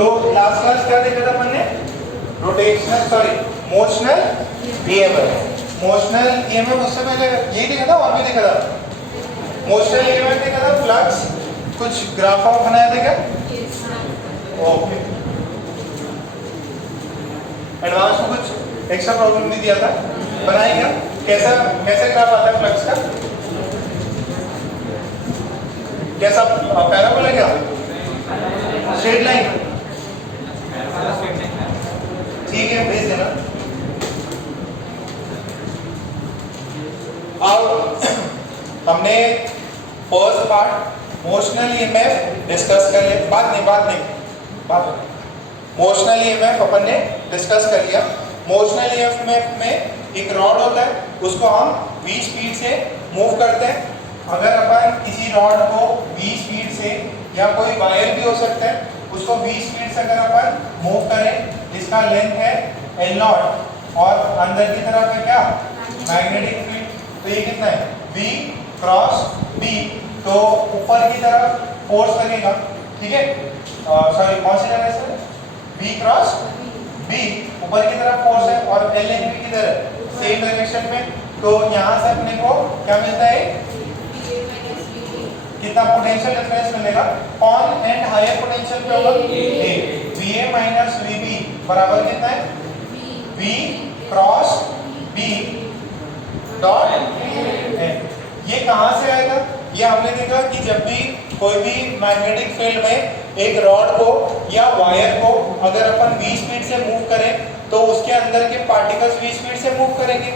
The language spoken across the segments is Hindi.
तो लास्ट क्लास क्या देखा था अपन ने? Motional EMF. मोशनल ईएमएफ उससे पहले ये देखा था और भी देखा था। मोशनल ईएमएफ देखा था, फ्लक्स कुछ ग्राफ ऑफ बनाया था क्या? ओके। एडवांस में कुछ एक्स्ट्रा प्रॉब्लम भी दिया था, बनाए क्या? कैसे ग्राफ आता है फ्लक्स का? कैसा पैराबोला है क्या? Straight line? ठीक है, भेज देना। अब हमने first part motional EMF discuss कर लिया। बात नहीं मोशनल ईएमएफ अपन ने डिस्कस कर लिया। मोशनल ईएमएफ में एक रॉड होता है, उसको हम v स्पीड से मूव करते हैं। अगर अपन किसी रॉड को v स्पीड से, या कोई वायर भी हो सकता है, उसको v स्पीड से अगर अपन मूव करें, इसका लेंथ है L0 और अंदर की तरफ है क्या? Magnetic field. तो ये कितना है? v cross b। तो ऊपर की तरफ फोर्स लगेगा, ठीक है? सॉरी, कौन सी जगह है सर? v क्रॉस b, ऊपर की तरफ फोर्स है और L एंड b किधर है? सेम डायरेक्शन में। तो यहाँ से अपने को क्या मिलता है? कितना पोटेंशियल डिफरेंस मिलेगा? कौन एंड हायर पोटेंशियल पे होगा? A। VA माइनस VB बराबर कितना है? V cross B dot N। ये कहाँ से आएगा? ये हमने देखा कि जब भी कोई भी मैग्नेटिक फील्ड में एक रॉड को या वायर को अगर अपन v स्पीड से मूव करें, तो उसके अंदर के पार्टिकल्स v स्पीड से मूव करेंगे।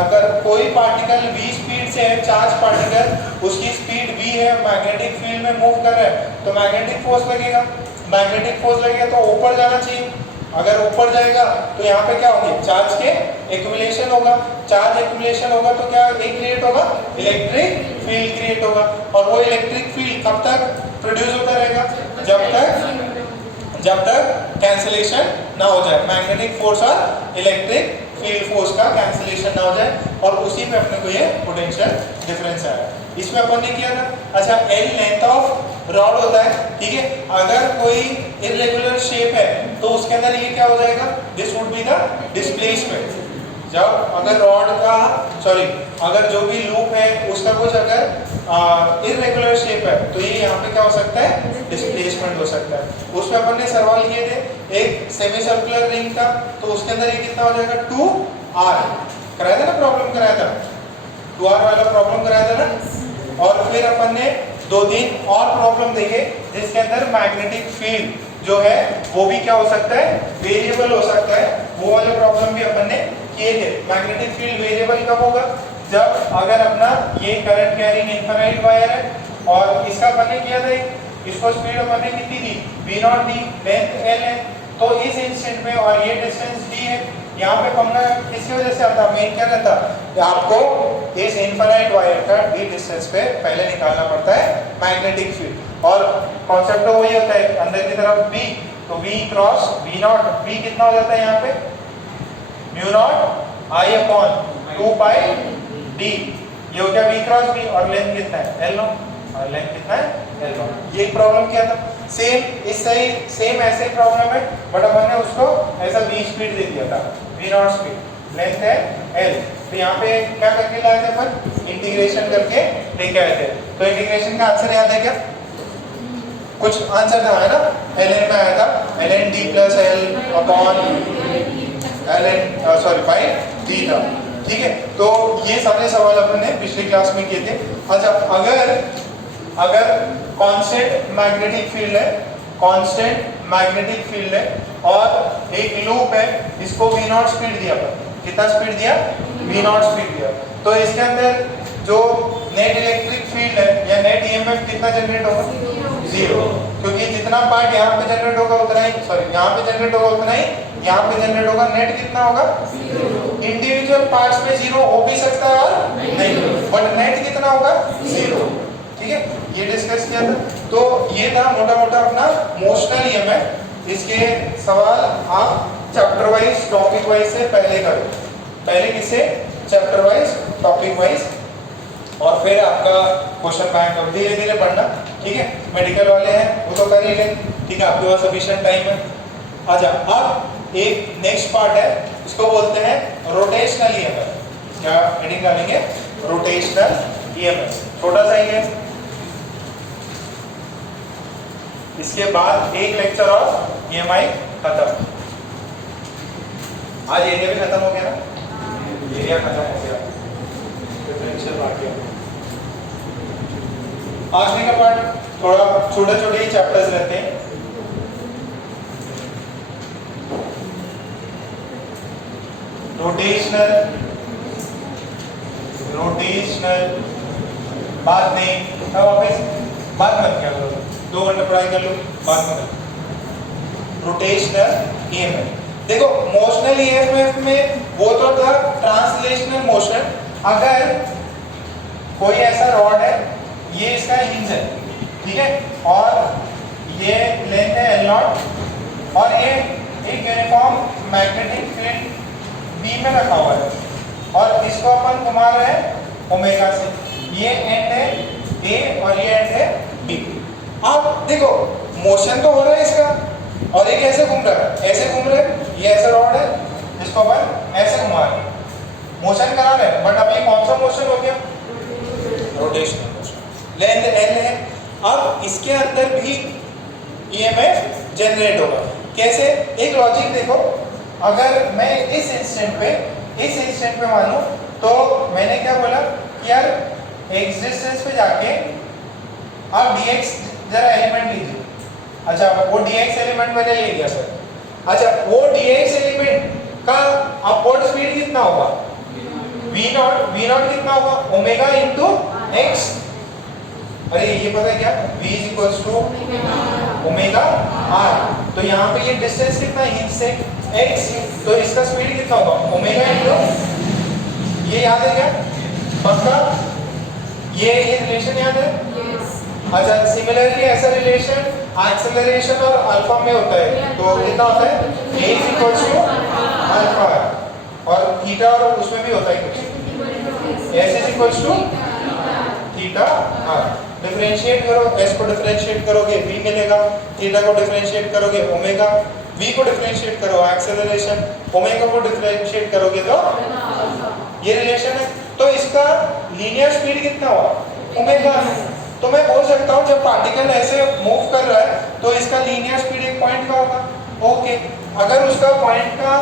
अगर कोई पार्टिकल v स्पीड से है, चार्ज पार्टिकल, उसकी स्पीड v है, मैग्नेटिक फील्ड में मूव कर रहा है, तो मैग्नेटिक फोर्स लगेगा। मैग्नेटिक फोर्स लगेगा तो ऊपर जाना चाहिए। अगर ऊपर जाएगा तो यहाँ पे क्या होगी? चार्ज के एक्यूमुलेशन होगा। चार्ज एक्यूमुलेशन होगा तो क्या क्रिएट होगा? इलेक्ट्रिक फील्ड क्रिएट होगा। और वो इलेक्ट्रिक फील्ड कब तक प्रोड्यूस होता रहेगा? जब तक कैंसिलेशन ना हो जाए, मैग्नेटिक फोर्स और इलेक्ट्रिक फील्ड फोर्स का कैंसिलेशन ना हो जाए। और उसी में अपने को ये पोटेंशियल डिफरेंस आया। इसमें अपन ने किया था, अच्छा L लेंथ ऑफ रॉड होता है, ठीक है? अगर कोई इरेगुलर शेप है तो उसके अंदर ये क्या हो जाएगा? This would be the displacement. जब अगर रॉड का अगर जो भी लूप है उसका कुछ अगर इरेगुलर शेप है तो ये यहाँ पे क्या हो सकता है? डिस्प्लेसमेंट हो सकता है। उसमें अपन ने सवाल किए थे, एक सेमी सर्कुलर रिंग था, तो उसके अंदर ये कितना हो जाएगा? 2r कराया था ना, प्रॉब्लम कराया था, 2r वाला प्रॉब्लम कराया था ना। और फिर अपन ने 2-3 और प्रॉब्लम देखे जिसके अंदर मैग्नेटिक फील्ड जो है वो भी क्या हो सकता है? वेरिएबल हो सकता है। वो वाले प्रॉब्लम भी अपन ने किए थे। मैग्नेटिक फील्ड वेरिएबल कब होगा? जब अगर अपना ये करंट कैरिंग इनफाइनाइट वायर है और इसका अपन ने किया था, इसको स्पीड अपन ने कितनी दी? v0 दी, लेंथ L है, तो इस इंस्टेंट में, और ये डिस्टेंस d है, यहाँ पे कमना किसकी वजह से आता? मेन क्या रहता? आपको इस इनफाइनाइट वायर का d डिस्टेंस पे पहले निकालना पड़ता है मैग्नेटिक फील्ड। और कॉन्सेप्ट तो वही होता है, अंदर की तरफ b, तो v क्रॉस v0, v कितना हो जाता है यहाँ पे? म्यू0 I अपॉन 2 पाई d। ये हो गया v क्रॉस v, और लेंथ कितना है? L0, और लेंथ कितना है? L0। ये प्रॉब्लम किया था, सेम ऐसे प्रॉब्लम है, बट अपन ने उसको ऐसा v स्पीड दे दिया था, v0 स्पीड, लेंथ है L। तो यहाँ पे क्या करके लाए थे अपन? इंटीग्रेशन करके लेके आए थे। तो इंटीग्रेशन का आंसर याद है क्या? कुछ आंसर था, है ना? ln में आया था, ln d plus L upon ln by d था, ठीक है? तो ये सारे सवाल अपन ने पिछली क्लास में किए थे। अच्छा, अगर कांस्टेंट मैग्नेटिक फील्ड है और एक लूप है, इसको v0 स्पीड दिया, कितना स्पीड दिया? v0 स्पीड दिया, तो इसके अंदर जो नेट इलेक्ट्रिक फील्ड है या नेट ईएमएफ कितना जनरेट होगा? 0, क्योंकि जितना पार्ट यहाँ पे जनरेट होगा उतना ही, यहाँ पे जनरेट होगा उतना ही यहाँ पे जनरेट होगा। नेट कितना होगा? 0। इंडिविजुअल पार्ट्स में 0 हो भी सकता है और नहीं, बट नेट कितना होगा? 0, ठीक है? ये डिस्कस किया था। तो ये था मोटा मोटा अपना मोशनल ईएमएफ। इसके सवाल आप चैप्टर वाइज, टॉपिक वाइज से पहले करो। पहले किससे? चैप्टर वाइज, टॉपिक वाइज, और फिर आपका क्वेश्चन बैंक धीरे धीरे पढ़ना, ठीक है? मेडिकल वाले हैं वो तो कर ही लें, ठीक है, आपके पास सफिशिएंट टाइम है। अच्छा, अब एक नेक्स्ट पार्ट है, इसको बोलते हैं रोटेशनल ईएमएफ। क्या हेडिंग डालेंगे? Rotational EMF. छोटा सा ही है। इसके बाद एक लेक्चर और ईएमआई खत्म। आज एरिया भी खत्म हो गया ना, एरिया खत्म हो गया, डिफरेंशियल बाकी है। आखिरी का पार्ट थोड़ा छोटे छोटे ही चैप्टर्स रहते हैं। रोटेशनल बात नहीं, वापस बात मत क्या करो, 2 घंटे पढ़ाई कर लो, बात मत। रोटेशनल ईएमएफ देखो, मोशनल ईएमएफ में वो तो था ट्रांसलेशनल मोशन। अगर कोई ऐसा रॉड है, ये इसका हिंज है, ठीक है, और ये लेंथ है L0 और ये एक यूनिफॉर्म मैग्नेटिक फील्ड B में रखा हुआ है और इसको अपन घुमा रहे हैं ओमेगा से। ये एंड है A और ये एंड है B। अब देखो मोशन तो हो रहा है इसका, और ये कैसे घूम रहा है? ऐसे घूम रहा है। ये ऐसा रॉड है, इसको अपन ऐसे घुमा रहे हैं, मोशन करा रहे हैं, बट अब ये कौन सा मोशन हो गया? Rotational motion. लेंथ L है। अब इसके अंदर भी ईएमएफ जनरेट होगा। कैसे? एक लॉजिक देखो, अगर मैं इस इंस्टेंट पे मानूं, तो मैंने क्या बोला कि यार एक्स डिस्टेंस पे जाके आप dx जरा एलिमेंट लीजिए। अच्छा, वो dx एलिमेंट मैंने ले लिया सर। अच्छा, वो dx एलिमेंट का अपवर्ड स्पीड कितना होगा? v0 कितना होगा? Omega into x. अरे ये पता है क्या? v is equals to omega r। तो यहाँ पे ये डिस्टेंस कितना है हिंज से? x। तो इसका स्पीड कितना होगा? ओमेगा इंटू, ये याद है क्या? पक्का? ये रिलेशन याद है? अच्छा, सिमिलरली ऐसा रिलेशन एक्सेलरेशन और अल्फा में होता है। तो कितना होता है? a is equals to alpha, और थीटा और उसमें भी होता है कुछ, s is equals to theta r। Differentiate करो, s को डिफरेंशिएट करोगे v मिलेगा, थीटा को डिफरेंशिएट करोगे ओमेगा, v को डिफरेंशिएट करो एक्सेलरेशन, ओमेगा को डिफरेंशिएट करोगे तो ये रिलेशन है। तो इसका लीनियर स्पीड कितना हुआ? ओमेगा। तो मैं बोल सकता हूँ जब पार्टिकल ऐसे मूव कर रहा है तो इसका लीनियर स्पीड एक पॉइंट का होगा। ओके, अगर उसका पॉइंट का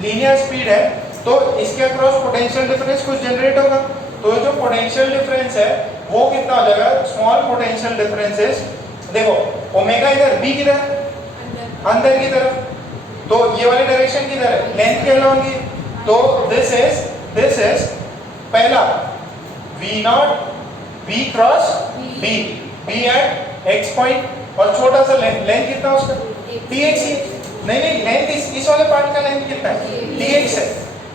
लीनियर स्पीड है तो इसके अक्रॉस पोटेंशियल डिफरेंस कुछ जनरेट होगा। तो जो पोटेंशियल डिफरेंस है वो कितना हो जाएगा? Small potential differences. देखो ओमेगा इधर, b किधर? अंदर की तरफ। तो ये वाली डायरेक्शन किधर है? लेंथ के अलॉन्ग की। तो दिस इज पहला v0 b cross b at x point, और छोटा सा लेंथ कितना उसका? dx ही। नहीं, लेंथ इस वाले पार्ट का लेंथ कितना है? dx है।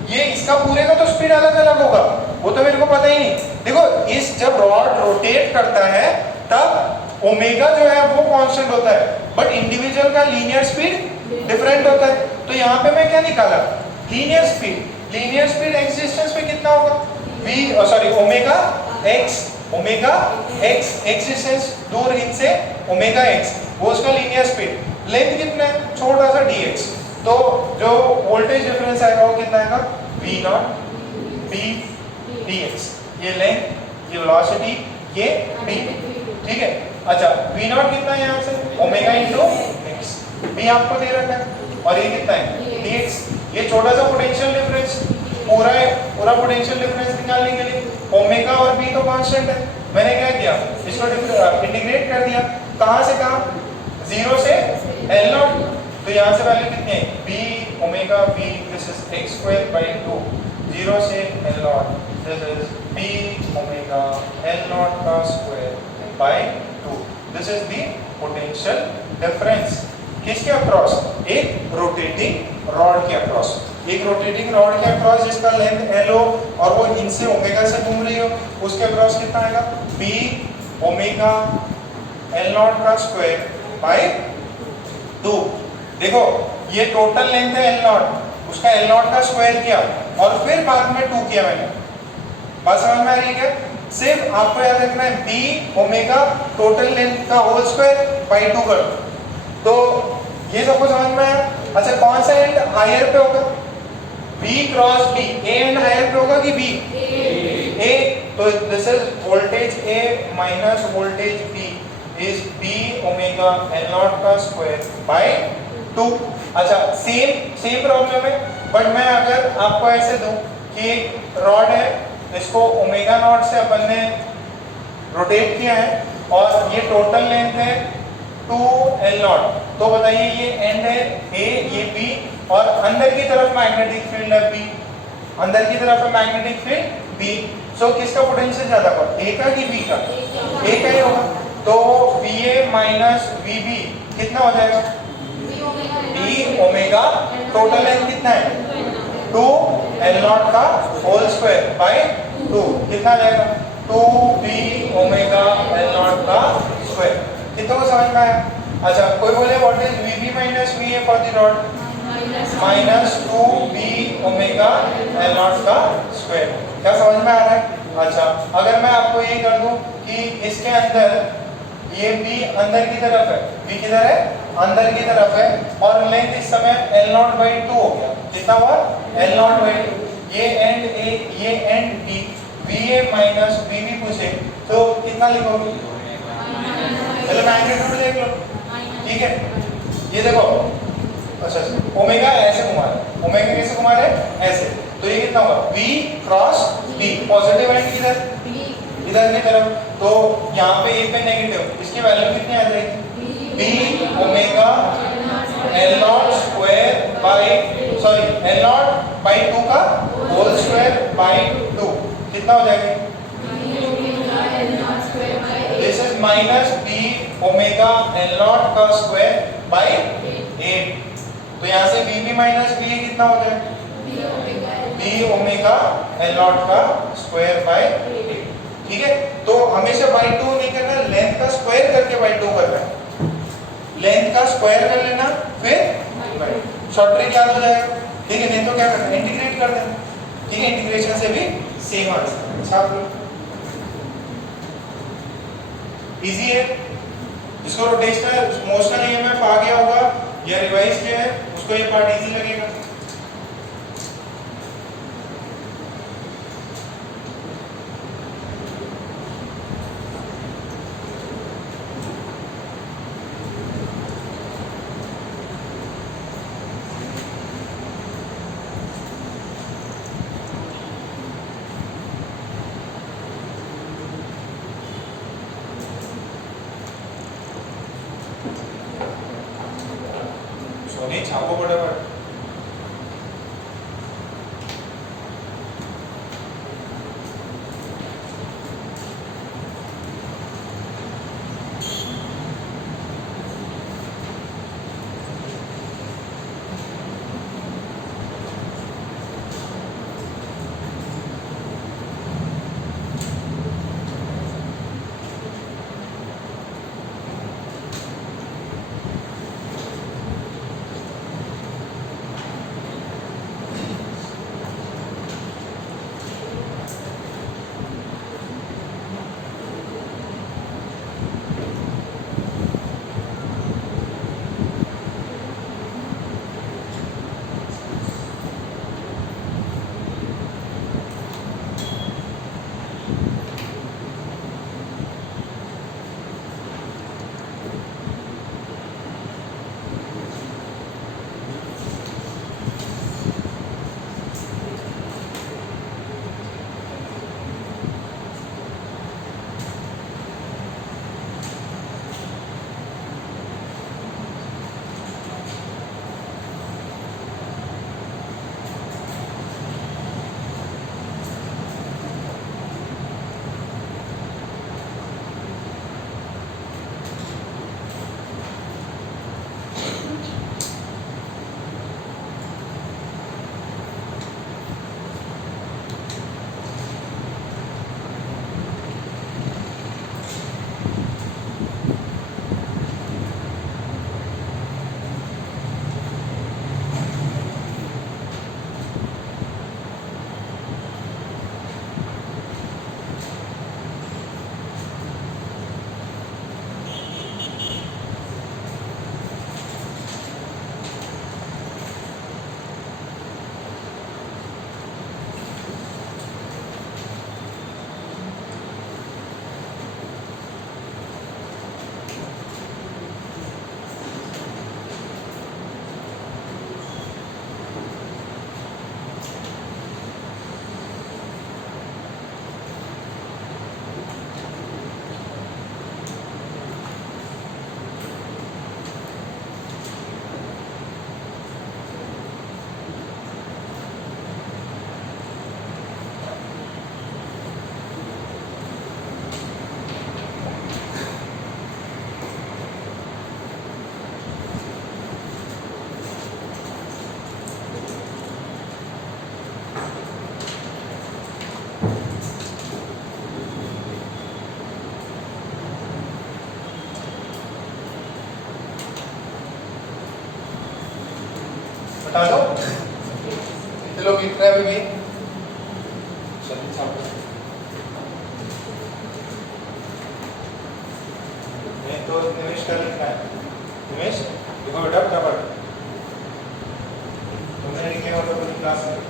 ये इसका पूरे का तो स्पीड अलग अलग होगा, वो तो मेरे को पता ही नहीं। देखो इस जब रॉड रोटेट करता है तब ओमेगा जो है वो कांस्टेंट होता है, बट इंडिविजुअल का लीनियर स्पीड डिफरेंट होता है। तो यहाँ पे मैं क्या निकाला? लीनियर स्पीड एक्स डिस्टेंस पे कितना होगा? ओमेगा एक्स डिस्टेंस दूर हिंज से ओमेगा एक्स, वो उसका लीनियर स्पीड। लेंथ कितना है? छोटा सा dx। तो जो वोल्टेज डिफरेंस आएगा वो कितना आएगा? v0 b dx। ये लेंथ, ये वेलोसिटी, ये b, ठीक है। अच्छा, v0 कितना है यहाँ से? Omega into x. b आपको दे रखा है, और ये कितना है? dx। ये छोटा सा पोटेंशियल डिफरेंस, पूरा पोटेंशियल डिफरेंस निकालने के लिए ओमेगा और b तो कांस्टेंट है, मैंने क्या किया? इसको इंटीग्रेट कर दिया। कहाँ से कहाँ? 0 से L0। तो यहाँ से वैल्यू कितनी है? b omega b, this is x square by 2, 0 से L0, this is b omega L0 का square by 2। This is the potential difference. किसके अक्रॉस? एक रोटेटिंग रॉड के अक्रॉस। एक रोटेटिंग रॉड के अक्रॉस जिसका लेंथ L हो और वो इनसे ओमेगा से घूम रही हो, उसके अक्रॉस कितना आएगा? b ओमेगा L0 का स्क्वायर बाई 2। देखो ये टोटल लेंथ है L0, उसका L0 का स्क्वायर किया और फिर बाद में 2 किया मैंने। बात समझ में आ रही है क्या? सिर्फ आपको याद रखना है b ओमेगा टोटल लेंथ का होल स्क्वायर बाई 2 कर। तो ये सबको समझ में आया। अच्छा कौन सा एंड हायर पे होगा? B cross B, A and higher पे होगा कि B? A। तो this is voltage A minus voltage B is B omega L nought का स्क्वायर बाय 2। अच्छा सेम प्रॉब्लम है, बट मैं अगर आपको ऐसे दूं कि रॉड है, इसको ओमेगा नॉट से अपन ने रोटेट किया है और ये टोटल लेंथ है 2L नॉट, तो बताइए ये एंड है A, ये B और अंदर की तरफ मैग्नेटिक फील्ड है B, अंदर की तरफ है मैग्नेटिक फील्ड B। सो किसका पोटेंशियल ज्यादा होगा, A का कि B का? A का ही होगा। तो VA माइनस VB कितना हो जाएगा? B ओमेगा, टोटल लेंथ कितना है 2L नॉट का होल स्क्वायर बाय 2, कितना जाएगा 2B ओमेगा L नॉट का स्क्वायर। कितना को समझ में आया? अच्छा कोई बोले what is VB minus VA for the rod? Minus 2B omega L nought का स्क्वायर। क्या समझ में आ रहा है? अच्छा अगर मैं आपको ये कर दूं कि इसके अंदर ये B अंदर की तरफ है, B किधर है? अंदर की तरफ है और लेंथ इस समय L नॉट बाई 2 हो गया। कितना हुआ? L not by 2। ये एंड A, ये and B, VA minus VB पूछे तो कितना लिखोगे? चलो मैग्नीट्यूड देख लो, ठीक है। ये देखो, अच्छा ओमेगा ऐसे घुमा रहा है, ओमेगा कैसे घुमा रहा है? ऐसे, तो ये कितना होगा? B cross B, positive and किधर? इधर की तरफ, तो यहाँ पे A पे नेगेटिव, इसकी वैल्यू कितनी आ जाएगी? B omega L nought square by L not by 2 का होल स्क्वायर बाई 2, कितना हो जाएगा? This is minus B omega L nought का स्क्वायर बाई 8। तो यहाँ से BB माइनस B कितना हो जाएगा? B ओमेगा L नॉट का स्क्वायर बाई 8, ठीक है। तो हमेशा बाई 2 नहीं करना, लेंथ का स्क्वायर करके बाई 2 करना है, लेंथ का स्क्वायर कर लेना फिर शॉर्ट ट्रिक याद हो जाएगा, ठीक है। नहीं तो क्या करना, इंटीग्रेट कर देना, ठीक है। इंटीग्रेशन से भी सेम आंसर। छाप लो, इजी है। जिसको रोटेशनल मोशनल ईएमएफ आ गया होगा या रिवाइज किया है उसको ये पार्ट इजी लगेगा। सोनी छापो फटाफट। हटा दो, चलो गिर रहा है अभी भी। तो निवेश कर लिखना है, निवेश देखो बेटा फटाफट, तुमने लिखे हो तो पूरी क्लास में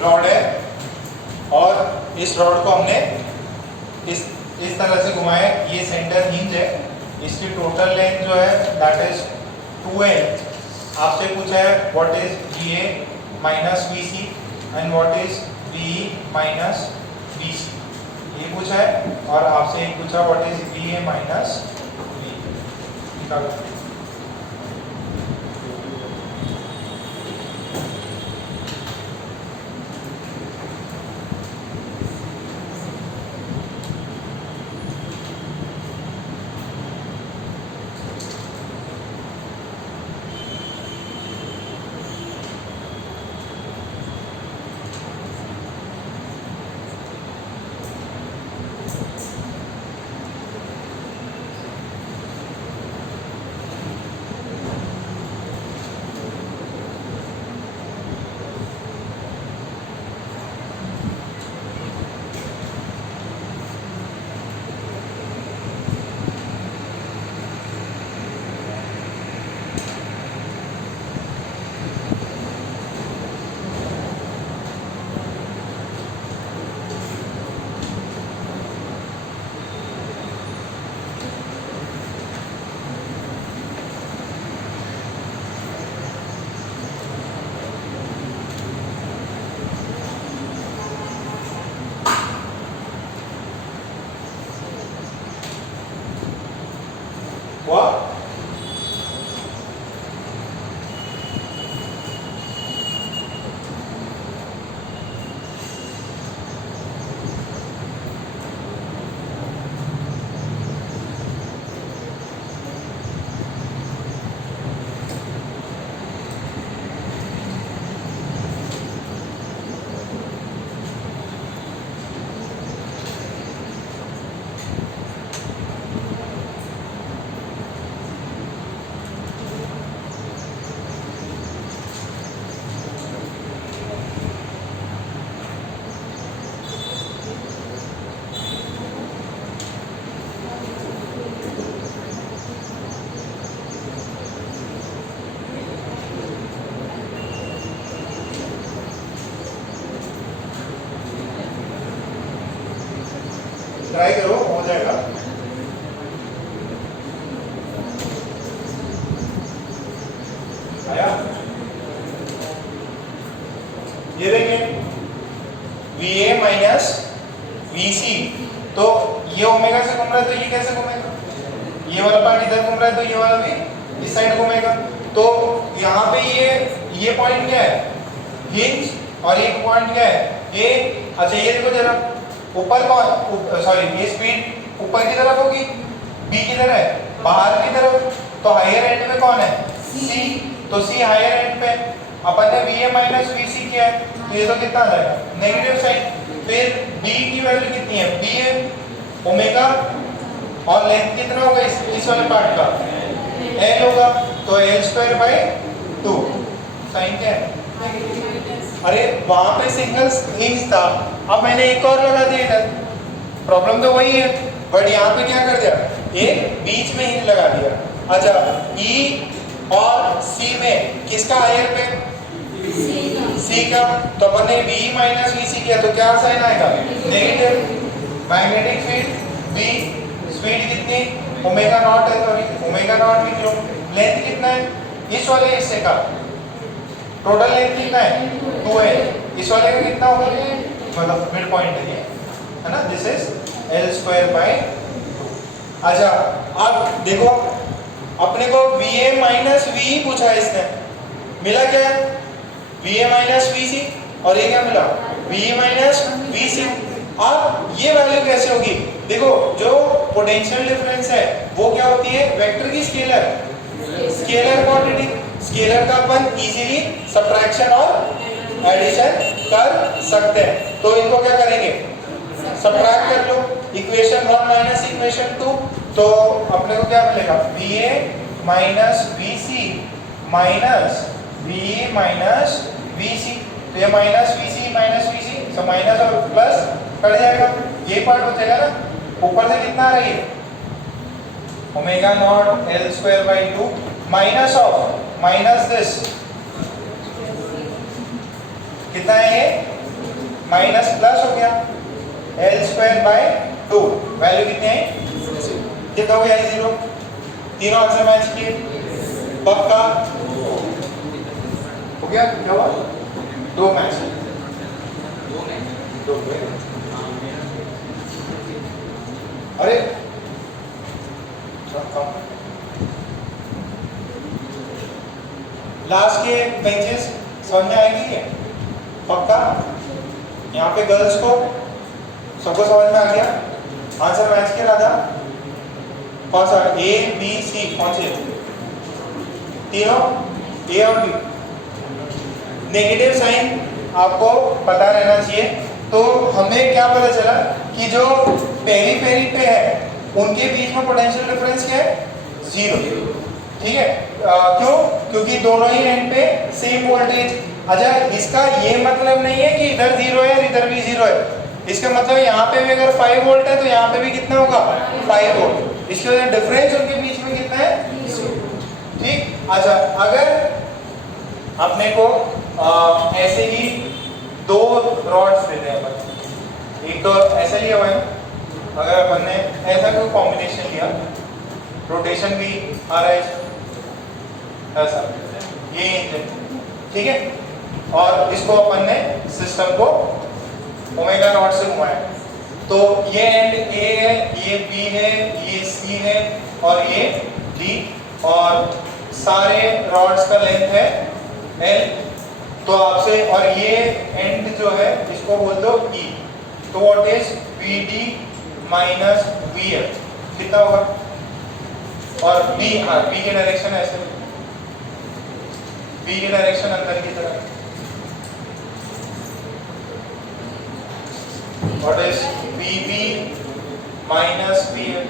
रॉड है और इस रॉड को हमने इस तरह से घुमाया, ये सेंटर हिंज है, इसकी टोटल लेंथ जो है दैट इज 2L। आपसे पूछा है what is VA minus VC and what is VE minus VC, ये पूछा है, और आपसे एक पूछा what is VA minus VE। Try करो, हो जाएगा। आया? ये देखिए VA माइनस VC, तो ये ओमेगा से घूम रहा है तो ये कैसे घूमेगा? ये वाला पार्ट इधर घूम रहा है तो ये वाला भी इस साइड घूमेगा। तो यहाँ पे ये पॉइंट क्या है? हिंज, और ये पॉइंट क्या है? ये। अच्छा ये देखो जरा, ऊपर कौन, सॉरी ये स्पीड ऊपर की तरफ होगी, B किधर है? बाहर की तरफ, तो हायर एंड में कौन है? C, तो C हायर एंड पे, अपन ने VA माइनस VC किया है, तो ये तो कितना आ जाएगा? Negative side. फिर B की वैल्यू कितनी है? B है ओमेगा, और लेंथ कितना होगा इस वाले पार्ट का? L होगा, तो L²/2। साइन क्या है? अरे वहां पे सिंगल हिंज था, अब मैंने एक और लगा दिया इधर, प्रॉब्लम तो वही है, बट यहाँ पे क्या कर दिया? एक बीच में हिंज लगा दिया। अच्छा E और C में किसका हायर पे? C का, तो अपन ने VE माइनस VC किया, तो क्या साइन आएगा? Negative. Magnetic field B, speed कितनी? ओमेगा नॉट है, सॉरी ओमेगा नॉट लिख लो, लेंथ कितना है इस वाले हिस्से का, टोटल लेंथ कितना है 2l, इस वाले का कितना होगा मतलब मिड पॉइंट है ये, है ना, दिस इज l²/2। अच्छा अब देखो अपने को VA माइनस VE पूछा है इसने, मिला क्या VA माइनस VC और ये क्या मिला VE माइनस VC। अब ये वैल्यू कैसे होगी, देखो जो पोटेंशियल डिफरेंस है वो क्या होती है वेक्टर की स्केलर, स्केलर क्वांटिटी, स्केलर का अपन इजीली सब्ट्रैक्शन और एडिशन कर सकते हैं। तो इनको क्या करेंगे सब्ट्रैक्ट कर लो, इक्वेशन 1 माइनस इक्वेशन 2, तो अपने को क्या मिलेगा VA minus VC minus VE minus VC, तो ये माइनस VC तो माइनस और प्लस कट जाएगा, ये पार्ट बचेगा ना, ऊपर से कितना आ रही है omega naught l²/2 minus of minus this कितना है ये माइनस प्लस हो गया l²/2, वैल्यू कितने हैं कितना हो गया 0, तीनों आंसर मैच किए पक्का हो गया, क्या हुआ 2 मैच, अरे लास्ट के बेंचेस समझ में आएंगी ये पक्का, यहाँ पे गर्ल्स को सबको समझ में आ गया, आंसर मैच किया राजा, कौन सा A B C कौन से तीनों A और B, नेगेटिव साइन आपको पता रहना चाहिए। तो हमें क्या पता चला कि जो पेरी पे है उनके बीच में पोटेंशियल डिफरेंस क्या है 0, ठीक है, क्यों, क्योंकि दोनों ही एंड पे सेम वोल्टेज। अच्छा इसका ये मतलब नहीं है कि इधर 0 है और इधर भी 0 है, इसका मतलब यहाँ पे भी अगर 5 वोल्ट है तो यहाँ पे भी कितना होगा 5 वोल्ट, इसकी वजह डिफरेंस उनके बीच में कितना है 0, ठीक। अच्छा अगर अपने को ऐसे ही 2 रॉड्स देते हैं अपन, एक तो ऐसा लिया हुआ है, अगर अपन ने ऐसा कोई कॉम्बिनेशन लिया, रोटेशन भी आ रहा है ऐसा, ये इंजन, ठीक है, और इसको अपन ने सिस्टम को ओमेगा नॉट से घुमाया, तो ये एंड A है, ये B है, ये C है और ये D, और सारे रॉड्स का लेंथ है L, तो आपसे, और ये एंड जो है इसको बोल दो E, तो what is BD minus VF कितना होगा, और B, हाँ B की डायरेक्शन ऐसे, B की डायरेक्शन अंदर की तरफ, what is BB minus VF,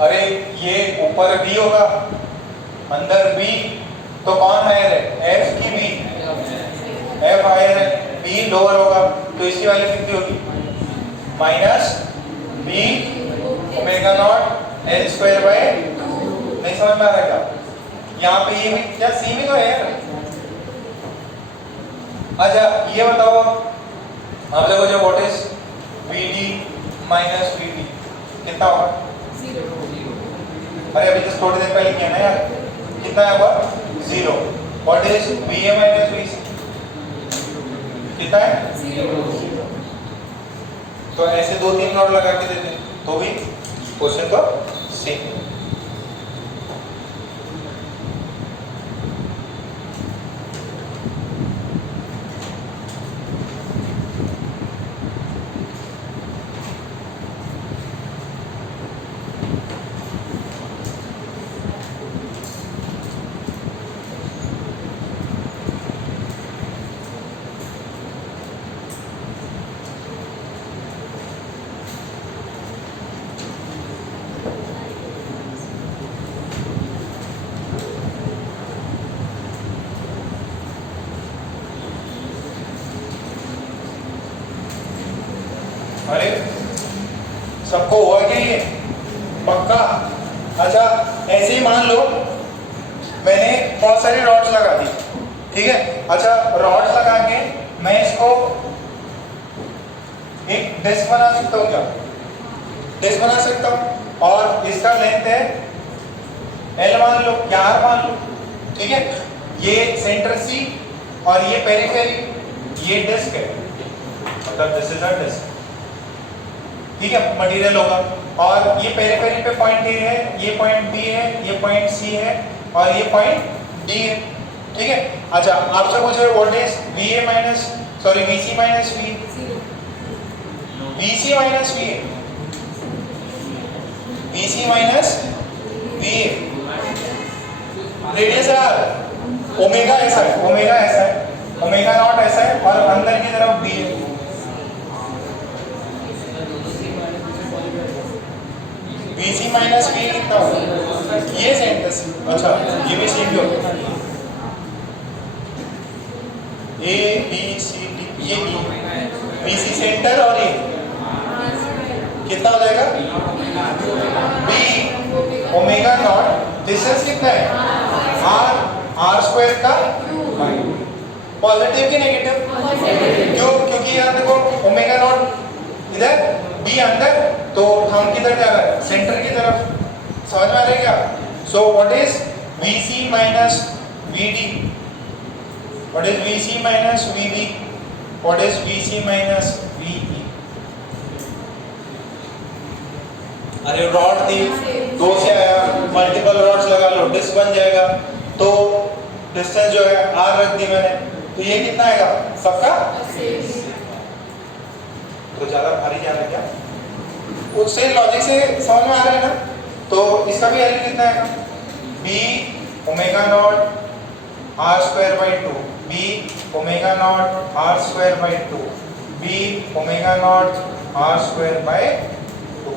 अरे ये ऊपर B होगा अंदर B, तो कौन हायर है F की B, F हायर है, B लोअर होगा, तो इसकी वैल्यू कितनी होगी minus B omega naught l²/2, नहीं समझ में आ रहा क्या, यहाँ पे ये भी क्या C भी तो है यार। अच्छा ये बताओ हम लोगों जो what is BD minus VB कितना होगा, अरे अभी जस्ट थोड़ी देर पहले किया ना यार, कितना है हुआ 0, what is VA minus VC कितना है 0, तो ऐसे 2-3 नोड लगा के देते तो भी क्वेश्चन तो सेम। अरे सबको हुआ क्या ये पक्का? अच्छा ऐसे ही मान लो मैंने बहुत सारी रॉड्स लगा दी, ठीक है। अच्छा रॉड्स लगा के मैं इसको एक डिस्क बना सकता हूँ क्या? डिस्क बना सकता हूँ और इसका लेंथ है L मान लो या R मान लो, ठीक है। ये सेंटर C और ये पेरिफेरी, ये डिस्क है, मतलब दिस इज अ डिस्क, ठीक है, मटेरियल होगा। और ये पेरिफेरी पे पॉइंट A है, ये पॉइंट B है, ये पॉइंट C है और ये पॉइंट D है, ठीक है। अच्छा आपसे पूछ रहे what is VA minus sorry VC minus V, VC minus VA, VC minus VA, radius है ओमेगा ऐसा है, ओमेगा ऐसा है, ओमेगा नॉट ऐसा है और अंदर की तरफ B है। BC माइनस V कितना होगा? ये सेंटर से, अच्छा ये भी सेम ही होगा, A B C D, ये E, BC सेंटर और ये कितना हो जाएगा? B ओमेगा नॉट, डिस्टेंस कितना है? R स्क्वायर का पॉजिटिव की नेगेटिव? क्यों? क्योंकि यहाँ देखो ओमेगा नॉट इधर, B अंदर, तो हम किधर जा रहे हैं? सेंटर की तरफ, समझ में आ रहा है क्या? So what is VC minus VD, what is VC minus VB, what is VC minus VE? अरे रॉड थी, दो से आया, मल्टीपल रॉड्स लगा लो, डिस्क बन जाएगा। तो डिस्टेंस जो है R रख दी मैंने, तो ये कितना आएगा सबका? तो ज्यादा भारी जा रहा है क्या? उससे लॉजिक से समझ में आ रहा है ना? तो इसका भी वैल्यू कितना है? B omega naught R square by 2, B omega naught R square by 2, B omega naught R square by 2।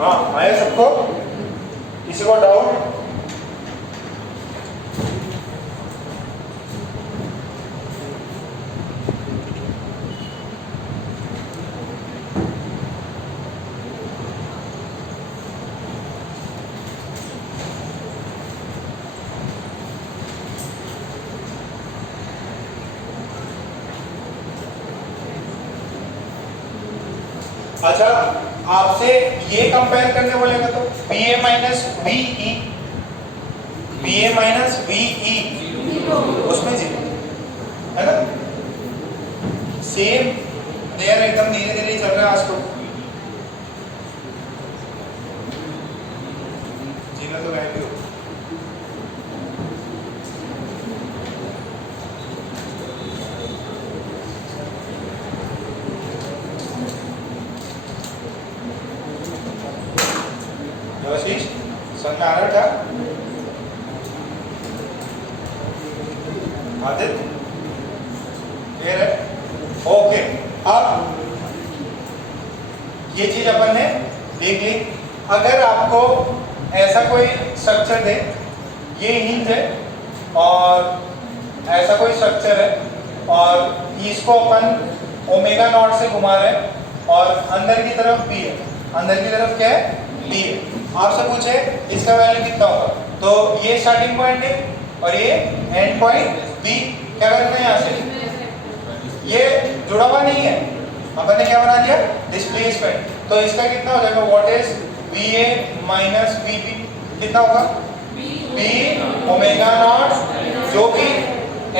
हाँ आया सबको? किसी को डाउट? अच्छा आपसे ये कंपेयर करने बोलेगा तो BA minus VE, BA minus VE उसमें जी है ना, सेम लेयर एकदम धीरे धीरे चल रहा है आज तो। जीना तो गायब ही हो। समझ में आ रहा है क्या? आदित्य क्लियर है? ओके, अब ये चीज अपन ने देख ली। अगर आपको ऐसा कोई स्ट्रक्चर दे, ये हिंज है और ऐसा कोई स्ट्रक्चर है और इसको अपन ओमेगा नॉट से घुमा रहे हैं और अंदर की तरफ B है, अंदर की तरफ क्या है? B है। आपसे पूछे इसका वैल्यू कितना होगा, तो ये स्टार्टिंग पॉइंट है और ये एंड पॉइंट B, क्या करना है? यहाँ से ये जुड़ा हुआ नहीं है, अपन ने क्या बना दिया? डिस्प्लेसमेंट। तो इसका कितना हो जाएगा? What is VA minus VB, कितना होगा? B ओमेगा नॉट जो कि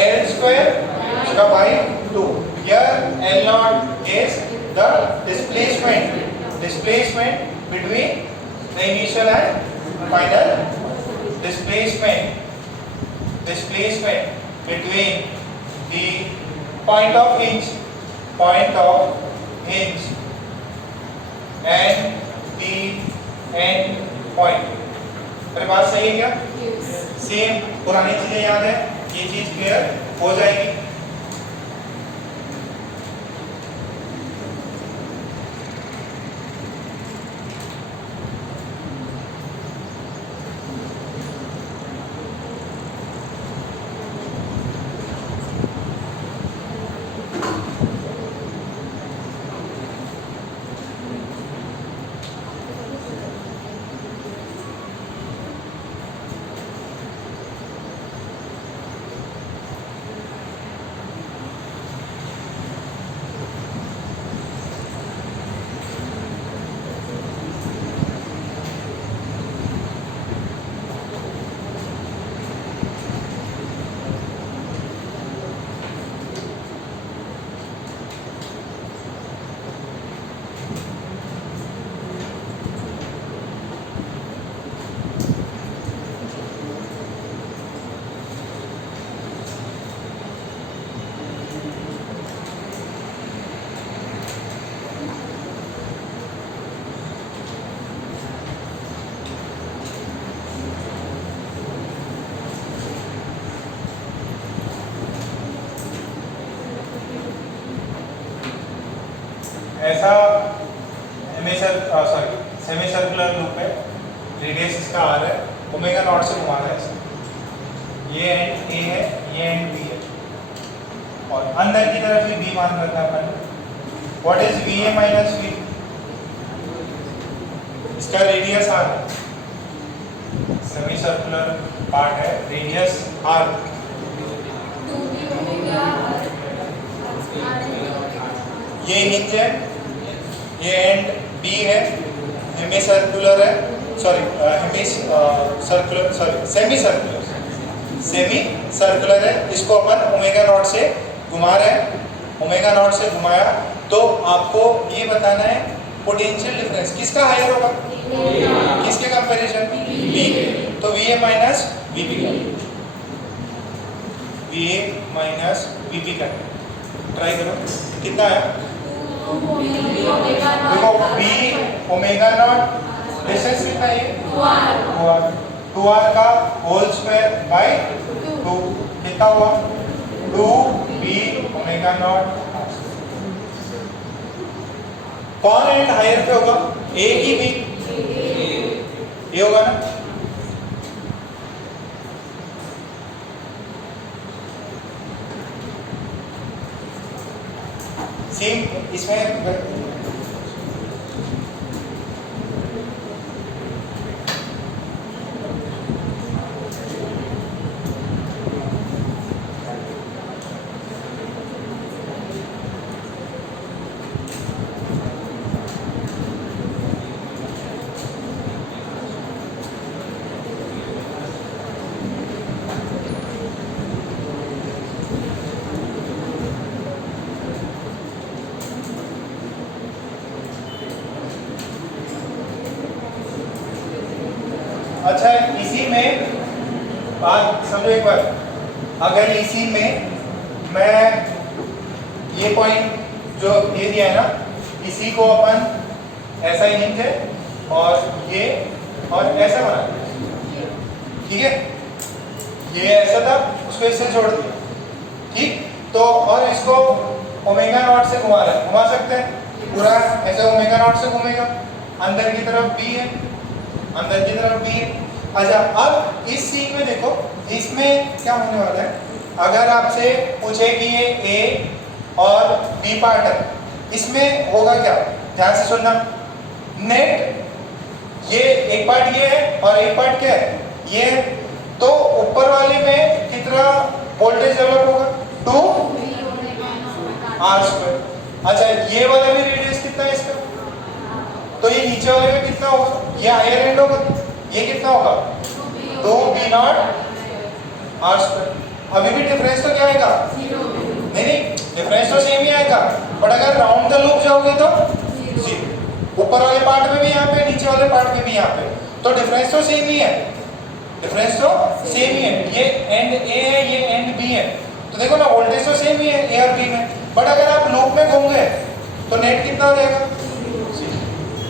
L स्क्वायर उसका by 2, here L not is the displacement between the initial and final displacement between the point of hinge point of hinge and the end point। अरे बात सही है क्या? सेम पुरानी चीजें याद है, ये चीज क्लियर हो जाएगी। ऐसा सेमी सर्कुलर लूप है, रेडियस इसका आर है, ओमेगा नॉट से घुमा रहा है इसे। ये एंड ए है, ये एंड बी है, और अंदर की तरफ भी बी मान रखा है अपन। What is V A minus V? इसका रेडियस आर है, सेमी सर्कुलर पार्ट है, रेडियस आर। ये हिंज है, ये एंड बी है, हेमी सर्कुलर है, सेमी सर्कुलर है। इसको अपन ओमेगा नॉट से घुमा रहे हैं। ओमेगा नॉट से घुमाया तो आपको ये बताना है पोटेंशियल डिफरेंस किसका हायर होगा, किसके कंपैरिजन, बी के। तो वी ए माइनस वीपी का, वी ए माइनस वीपी का ट्राई करो, कितना है? देखो बी ओमेगा नॉट डिस्टेंस कितना है? 2r का होल स्क्वायर बाय 2 कितना हुआ? 2b omega naught. कौन एंड हायर पे होगा, ए की बी? ये होगा ना। सेम इसमें अच्छा, इसी में बात समझो एक बार। अगर इसी में मैं ये पॉइंट जो ये दिया है ना, इसी को अपन ऐसा ही हिंज है और ये और ऐसा बना दिया, ठीक है? ये ऐसा था, उसको इससे जोड़ दिया, ठीक? तो और इसको ओमेगा नॉट से घुमा रहे हैं, घुमा सकते हैं पूरा ऐसे ओमेगा नॉट से घूमेगा। अंदर की तरफ बी है, अंदर की तरफ बी है। अच्छा, अब इस सीन में देखो, इसमें क्या होने वाला है? अगर आपसे पूछे कि ये ए और बी पार्ट है, इसमें होगा क्या? ध्यान से सुनना। नेट ये एक पार्ट ये है और एक पार्ट क्या है? ये है। तो ऊपर वाले में कितना वोल्टेज डेवलप होगा? 2r²। अच्छा, ये वाला भी रेडियस कितना है इसका? तो ये नीचे वाले में कितना होगा? ये हायर एंड होगा, ये कितना होगा? 2b0r²। अभी भी डिफरेंस तो क्या आएगा? नहीं, डिफरेंस तो सेम ही आएगा, बट अगर राउंड द लूप जाओगे तो ऊपर वाले पार्ट में भी यहाँ पे, नीचे वाले पार्ट में भी यहाँ पे, तो डिफरेंस तो सेम ही है, डिफरेंस तो सेम ही है। ये एंड ए है, ये एंड बी है, तो देखो ना वोल्टेज तो सेम ही है ए और बी में। बट अगर आप लूप में घूम गए तो नेट कितना हो जाएगा?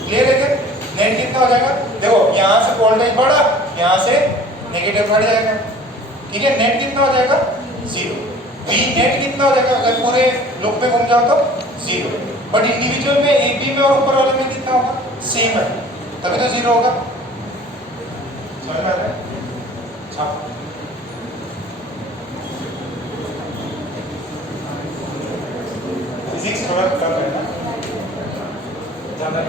क्लियर है क्या? नेट कितना हो जाएगा? देखो यहाँ से वोल्टेज बढ़ा, यहाँ से नेगेटिव बढ़ जाएगा, ठीक है। नेट कितना हो जाएगा? 0। वी नेट कितना हो जाएगा अगर पूरे लूप में घूम जाओ तो? 0। बट इंडिविजुअल में एक बी में और ऊपर वाले में कितना होगा? सेम है, तभी तो 0 होगा। समझ में आ रहा है? फिजिक्स थोड़ा कम है ना, ज़्यादा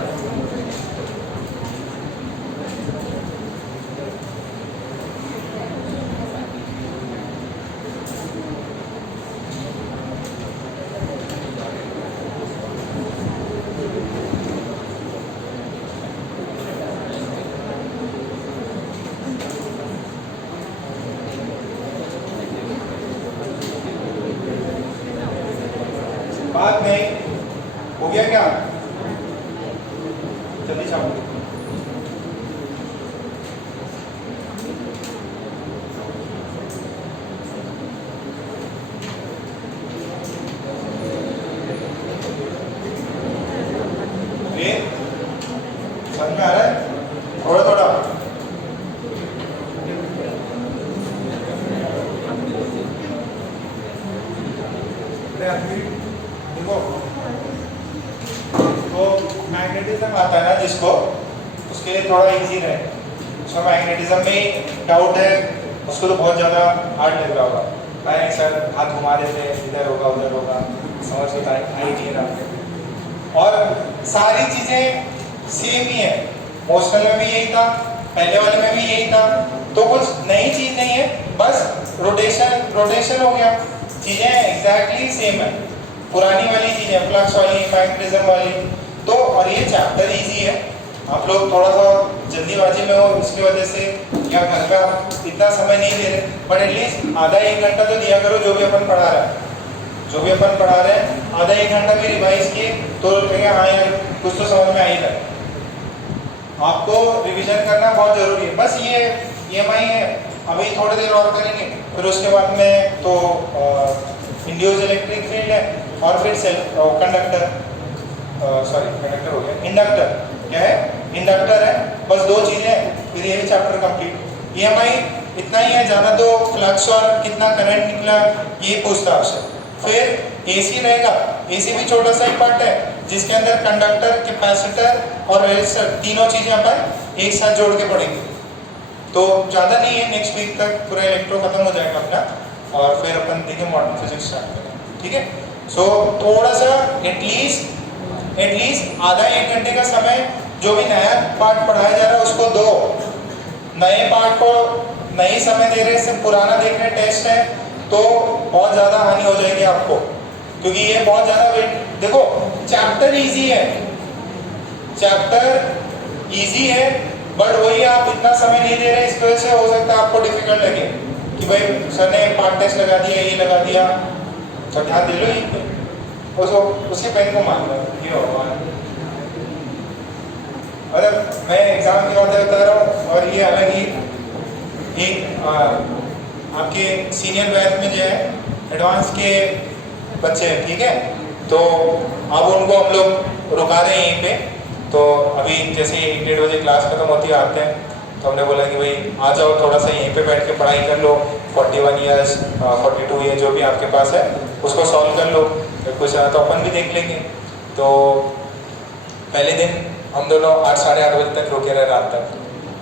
बात नहीं हो गया क्या? जल्दी चाहो। ये समझ में आ रहा है? थोड़ा थोड़ा देखो, तो मैग्नेटिज्म आता है ना जिसको, उसके लिए थोड़ा इजी रहे। उसका मैग्नेटिज्म में डाउट है, उसको तो बहुत ज़्यादा हार्ड लग रहा होगा। नहीं सर हाथ घुमा देते, इधर होगा उधर होगा, समझ में आई नहीं रहा। और सारी चीज़ें सेम ही है, मोशनल में भी यही था, पहले वाले में भी यही था, तो कुछ नई चीज़ नहीं है, बस रोटेशन हो गया, चीज़ें एग्जैक्टली सेम है, पुरानी वाली चीज़ें, फ्लक्स वाली, मैग्नेटिज्म वाली। तो और ये चैप्टर इजी है, आप लोग थोड़ा सा जल्दीबाजी में हो इसकी वजह से, या घर का इतना समय नहीं दे रहे, बट एटलीस्ट आधा एक घंटा तो दिया करो। जो भी अपन पढ़ा रहे हैं, आधा एक घंटा भी रिवाइज किए तो कहेंगे हाँ यार कुछ तो समझ में आ ही रहा है। आपको रिवीजन करना बहुत ज़रूरी है। बस ये EMI है, अभी थोड़ी देर और करेंगे, फिर उसके बाद में तो इंड्यूस्ड इलेक्ट्रिक फील्ड है, और फिर कंडक्टर हो गया, इंडक्टर। क्या है? इंडक्टर है। बस 2 चीज़ें हैं, फिर ये चैप्टर कंप्लीट। EMI इतना ही है, ज़्यादा तो फ्लक्स और कितना करंट निकला ये पूछता आपसे। फिर AC रहेगा, AC भी छोटा सा एक पार्ट है जिसके अंदर कंडक्टर, कैपेसिटर और रेजिस्टर तीनों चीज़ें अपन एक साथ जोड़ के पढ़ेंगे। तो ज़्यादा नहीं है, नेक्स्ट वीक तक पूरा इलेक्ट्रो खत्म हो जाएगा अपना, और फिर अपन देखिए मॉडर्न फिजिक्स स्टार्ट करेंगे, ठीक है। सो थोड़ा सा एटलीस्ट आधा एक घंटे का समय जो भी नया पार्ट पढ़ाया जा रहा है उसको दो। नए पार्ट को नए समय दे रहे, सिर्फ पुराना देख रहे, टेस्ट है, तो बहुत ज़्यादा हानि हो जाएगी आपको, क्योंकि ये बहुत ज़्यादा वेट। देखो चैप्टर इजी है, बट वही आप इतना समय नहीं दे रहे, इस वजह से हो सकता है आपको डिफिकल्ट लगे कि भाई सर ने पार्ट टेस्ट लगा दिया, ये लगा दिया, तो ध्यान दे लो यहीं पे, उसके पेन को मान लो, ये होगा। अरे मैं एग्जाम की बात बता रहा हूँ, और ये अलग ही एक आपके सीनियर बैच में जो है एडवांस के बच्चे हैं, ठीक है, तो अब उनको हम लोग रुका रहे हैं यहीं पे। तो अभी जैसे 1-1:30 बजे क्लास खत्म होती है, आते हैं, तो हमने बोला कि भाई आ जाओ, थोड़ा सा यहीं पे बैठ के पढ़ाई कर लो, 41 ईयर्स 42 ईयर जो भी आपके पास है उसको सॉल्व कर लो, कुछ तो अपन भी देख लेंगे। तो पहले दिन हम दोनों 8-8:30 बजे तक रुके रहे रात तक,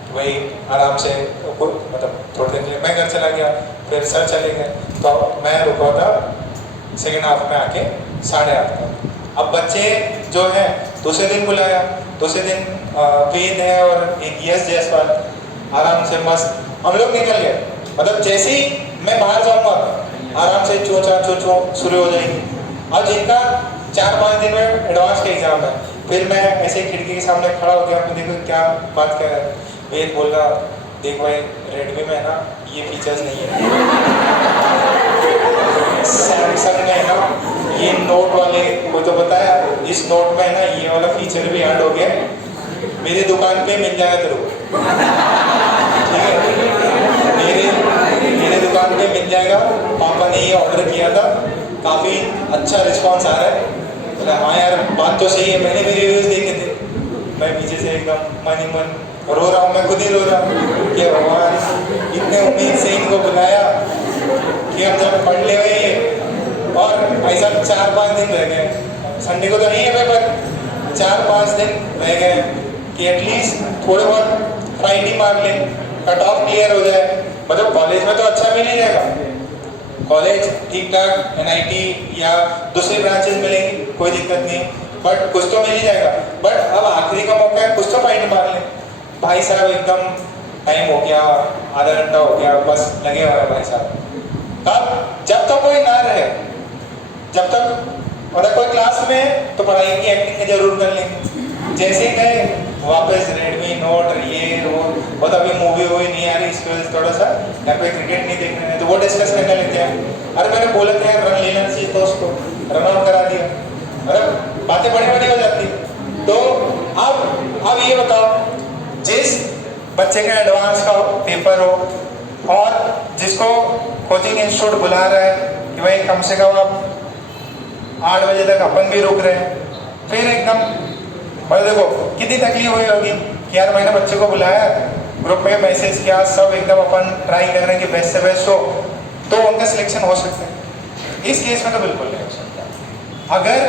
तो भाई आराम से, मतलब थोड़ी देर के लिए मैं घर चला गया, फिर सर चले गए, तो मैं रुका था सेकेंड हाफ में आके 8:30 तक। अब बच्चे जो है दूसरे दिन बुलाया, दूसरे दिन वेद है और एक यश जायसवाल, आराम से मस्त हम लोग निकल गए। मतलब जैसे ही मैं बाहर जाऊँगा आराम से चो शुरू हो जाएगी। और जिनका 4-5 दिन में एडवांस का एग्जाम है, फिर मैं ऐसे खिड़की के सामने खड़ा हो गया, देखो क्या बात कर रहा है। वेद बोल रहा, देख भाई रेडमी में है ना ये फीचर्स नहीं है, सैमसंग में है ना ये नोट वाले, कोई तो बताया इस नोट में है ना ये वाला फीचर भी ऐड हो गया, मेरी दुकान पे मिल जाएगा तेरे को, ठीक है, मेरे दुकान पे मिल जाएगा। पापा ने ये ऑर्डर किया था, काफ़ी अच्छा रिस्पांस आ रहा है, बोला हाँ यार बात तो सही है, मैंने भी रिव्यूज देखे थे। मैं पीछे से एकदम मन ही मन रो रहा हूँ, मैं खुद ही रो रहा हूँ कि भगवान इतने उम्मीद से इनको बुलाया कि हम जब पढ़ ले ये, और ऐसा 4-5 दिन रह गए, संडे को तो नहीं है पेपर, 4-5 दिन रह गए कि एटलीस्ट थोड़े बहुत फाइट ही मार लें, कट ऑफ क्लियर हो जाए। मतलब कॉलेज में तो अच्छा मिल ही जाएगा, कॉलेज ठीक ठाक NIT या दूसरी ब्रांचेस मिलेंगी, कोई दिक्कत नहीं, बट कुछ तो मिल ही जाएगा। बट अब आखिरी का मौका है, कुछ तो फाइट मार लें। भाई साहब एकदम टाइम हो गया, आधा घंटा हो गया, बस लगे हुए हैं भाई साहब। अब जब तक कोई ना रहे, जब तक मतलब कोई क्लास में है तो पढ़ाई की एक्टिंग जरूर कर लेंगे, जैसे ही गए वापस रेडमी नोट ये वो तो अभी मूवी वूवी नहीं आ रही, इसको थोड़ा सा यहाँ पे क्रिकेट नहीं देखने है तो वो डिस्कस करने लगते हैं। अरे मैंने बोला था यार रन लेना चाहिए तो उसको रन आउट करा दिया, मतलब बातें बड़ी बड़ी हो जाती है। तो अब ये बताओ, जिस बच्चे का एडवांस का पेपर हो और जिसको कोचिंग इंस्टीट्यूट बुला रहा है कि भाई कम से कम आप 8 बजे तक अपन भी रुक रहे हैं, फिर एकदम मतलब देखो कितनी तकलीफ हुई होगी कि यार मैंने बच्चे को बुलाया, ग्रुप में मैसेज किया, सब एकदम अपन ट्राई कर रहे हैं कि बेस्ट से बेस्ट हो तो उनका सिलेक्शन हो सकता है। इस केस में तो बिल्कुल नहीं हो सकता। अगर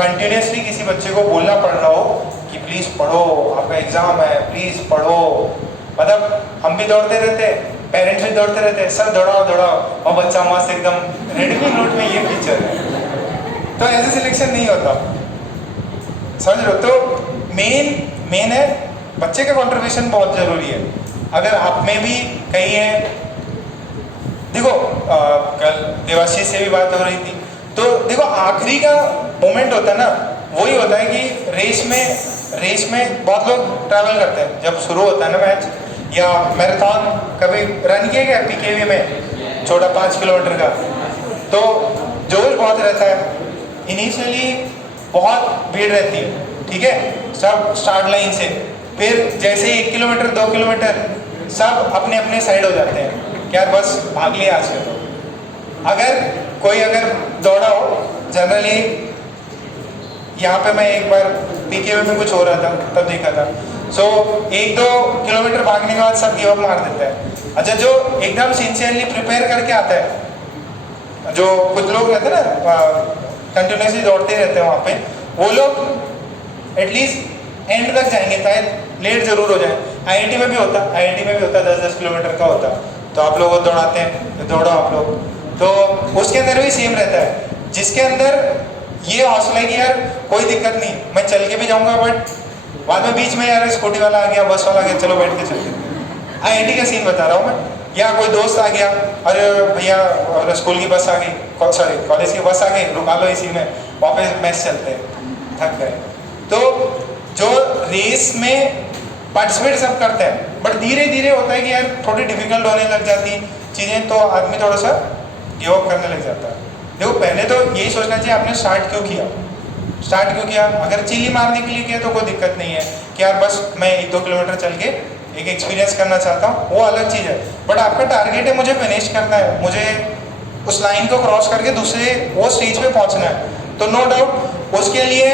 कंटिन्यूसली किसी बच्चे को बोलना पड़ रहा हो कि प्लीज़ पढ़ो, आपका एग्जाम है, प्लीज़ पढ़ो, मतलब हम भी दौड़ते रहते, पेरेंट्स भी दौड़ते रहते, सर दौड़ाओ दौड़ाओ, और बच्चा मस्त एकदम रेडमी नोट में ये फीचर है, तो ऐसे सिलेक्शन नहीं होता, समझ लो। तो मेन है बच्चे का कंट्रीब्यूशन बहुत ज़रूरी है। अगर आप में भी कहीं है, देखो कल देवाशीष से भी बात हो रही थी, तो देखो आखिरी का मोमेंट होता है ना, वही होता है कि रेस में बहुत लोग ट्रैवल करते हैं, जब शुरू होता है ना मैच या मैराथन, कभी रन किया गया PKV में छोटा 5 किलोमीटर का, तो जोश बहुत रहता है, इनिशियली बहुत भीड़ रहती है, ठीक है, सब स्टार्ट लाइन से, फिर जैसे 1 किलोमीटर 2 किलोमीटर सब अपने अपने साइड हो जाते हैं, क्या बस भाग लिया आज के। तो अगर दौड़ा हो, जनरली यहाँ पे मैं एक बार PKV में कुछ हो रहा था तब देखा था, सो 1-2 किलोमीटर भागने के बाद सब गिव अप मार देता है। अच्छा, जो एकदम सिंसियरली प्रिपेयर करके आता है, जो कुछ लोग रहते हैं ना कंटिन्यूसली दौड़ते रहते हैं वहाँ पे, वो लोग एटलीस्ट एंड तक जाएंगे, चाहे लेट जरूर हो जाए। IIT में भी होता है 10-10 किलोमीटर का होता, तो आप लोग दौड़ाते हैं, तो दौड़ो आप लोग, तो उसके अंदर भी सेम रहता है, जिसके अंदर ये हौसला है कि यार कोई दिक्कत नहीं, मैं चल के भी जाऊँगा, बट बाद में बीच में यार स्कूटी वाला आ गया, बस वाला आ गया, चलो बैठ के चलते हैं। IIT का सीन बता रहा हूँ मैं, या कोई दोस्त आ गया, अरे भैया स्कूल की बस आ गई, सॉरी कॉलेज की बस आ गई, रुका लो इसी में, वापस मैच चलते हैं, थक गए। तो जो रेस में पार्टिसिपेट सब करते हैं, बट धीरे धीरे होता है कि यार थोड़ी डिफिकल्ट होने लग जाती चीज़ें, तो आदमी थोड़ा सा गिव अप करने लग जाता है। देखो पहले तो यही सोचना चाहिए आपने स्टार्ट क्यों किया। अगर चिल्ली मारने के लिए किया तो कोई दिक्कत नहीं है कि यार बस मैं 1-2 किलोमीटर चल के एक एक्सपीरियंस करना चाहता हूँ, वो अलग चीज़ है। बट आपका टारगेट है मुझे फिनिश करना है, मुझे उस लाइन को क्रॉस करके दूसरे वो स्टेज पे पहुँचना है, तो नो डाउट उसके लिए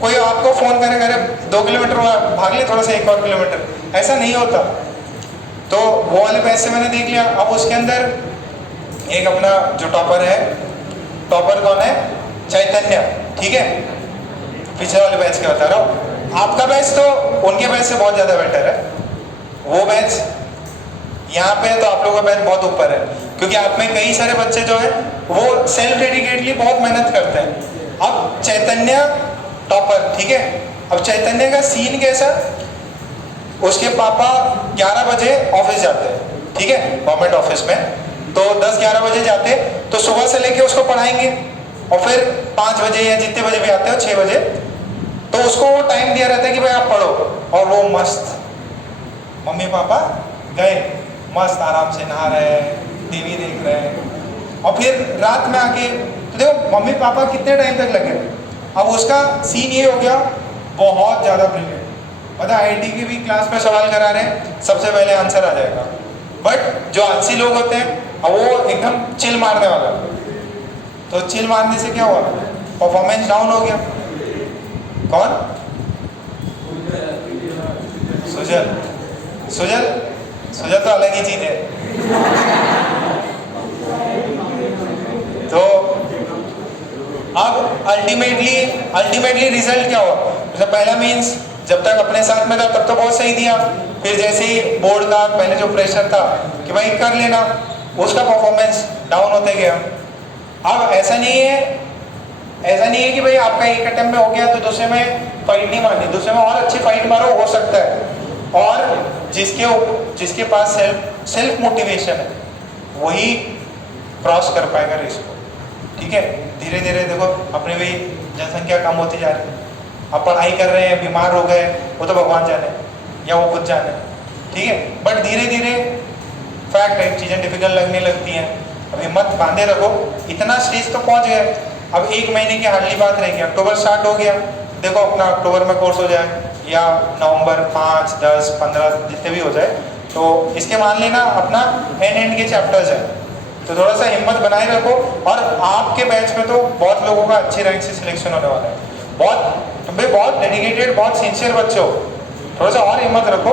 कोई आपको फ़ोन करे, अरे 2 किलोमीटर भाग ले थोड़ा सा 1 और किलोमीटर, ऐसा नहीं होता। तो वो वाले बैच से मैंने देख लिया। अब उसके अंदर एक अपना जो टॉपर है, टॉपर कौन है? चैतन्य, ठीक है, पिछले वाले बैच के बता रहा हूँ। आपका बैच तो उनके बैच से बहुत ज़्यादा बेटर है, वो बैच यहाँ पे है तो आप लोगों का बैच बहुत ऊपर है, क्योंकि आप में कई सारे बच्चे जो है वो सेल्फ डेडिकेटली बहुत मेहनत करते हैं। अब चैतन्य टॉपर, ठीक है, अब चैतन्य का सीन कैसा, उसके पापा 11 बजे ऑफिस जाते हैं, ठीक है, गवर्नमेंट ऑफिस में, तो 10-11 बजे जाते, तो सुबह से लेके उसको पढ़ाएंगे और फिर 5 बजे या जितने बजे भी आते हो 6 बजे, तो उसको वो टाइम दिया रहता है कि भाई आप पढ़ो, और वो मस्त मम्मी पापा गए, मस्त आराम से नहा रहे हैं, टीवी देख रहे हैं, और फिर रात में आके तो देखो मम्मी पापा कितने टाइम तक लगे। अब उसका सीन ये हो गया, बहुत ज़्यादा ब्रिलियंट, मतलब IIT की भी क्लास में सवाल करा रहे हैं, सबसे पहले आंसर आ जाएगा। बट जो आलसी लोग होते हैं, अब वो एकदम चिल मारने वाला, तो चिल मारने से क्या हुआ, परफॉर्मेंस डाउन हो गया। कौन? सुजल। सुजल सुजल तो अलग ही चीज है। तो अब अल्टीमेटली रिजल्ट क्या हुआ? तो पहला मीन्स जब तक अपने साथ में था तब तो बहुत सही दिया, फिर जैसे ही बोर्ड का पहले जो प्रेशर था कि भाई कर लेना, उसका परफॉर्मेंस डाउन होते गया। अब ऐसा नहीं है कि भाई आपका एक अटेम्प्ट में हो गया तो दूसरे में फाइट नहीं मारनी, दूसरे में और अच्छी फाइट मारो, हो सकता है। और जिसके पास सेल्फ मोटिवेशन है वही क्रॉस कर पाएगा रेस को। ठीक है, धीरे धीरे देखो अपने भी जनसंख्या कम होती जा रही है, अब पढ़ाई कर रहे हैं, बीमार हो गए, वो तो भगवान जाने या वो खुद जाने। ठीक है, बट धीरे धीरे फैक्ट है चीज़ें डिफिकल्ट लगने लगती हैं। अब हिम्मत बांधे रखो, इतना स्टेज तो पहुंच गए, अब 1 महीने की हार्डली बात रहेगी। अक्टूबर स्टार्ट हो गया, देखो अपना अक्टूबर में कोर्स हो जाए या नवंबर 5, 10, 15 जितने भी हो जाए, तो इसके मान लेना अपना एंड के चैप्टर्स है, तो थोड़ा सा हिम्मत बनाए रखो। और आपके बैच में तो बहुत लोगों का अच्छे रैंक से सिलेक्शन होने वाला है, तुम भी बहुत डेडिकेटेड, बहुत सिंसियर बच्चे हो, थोड़ा सा और हिम्मत रखो,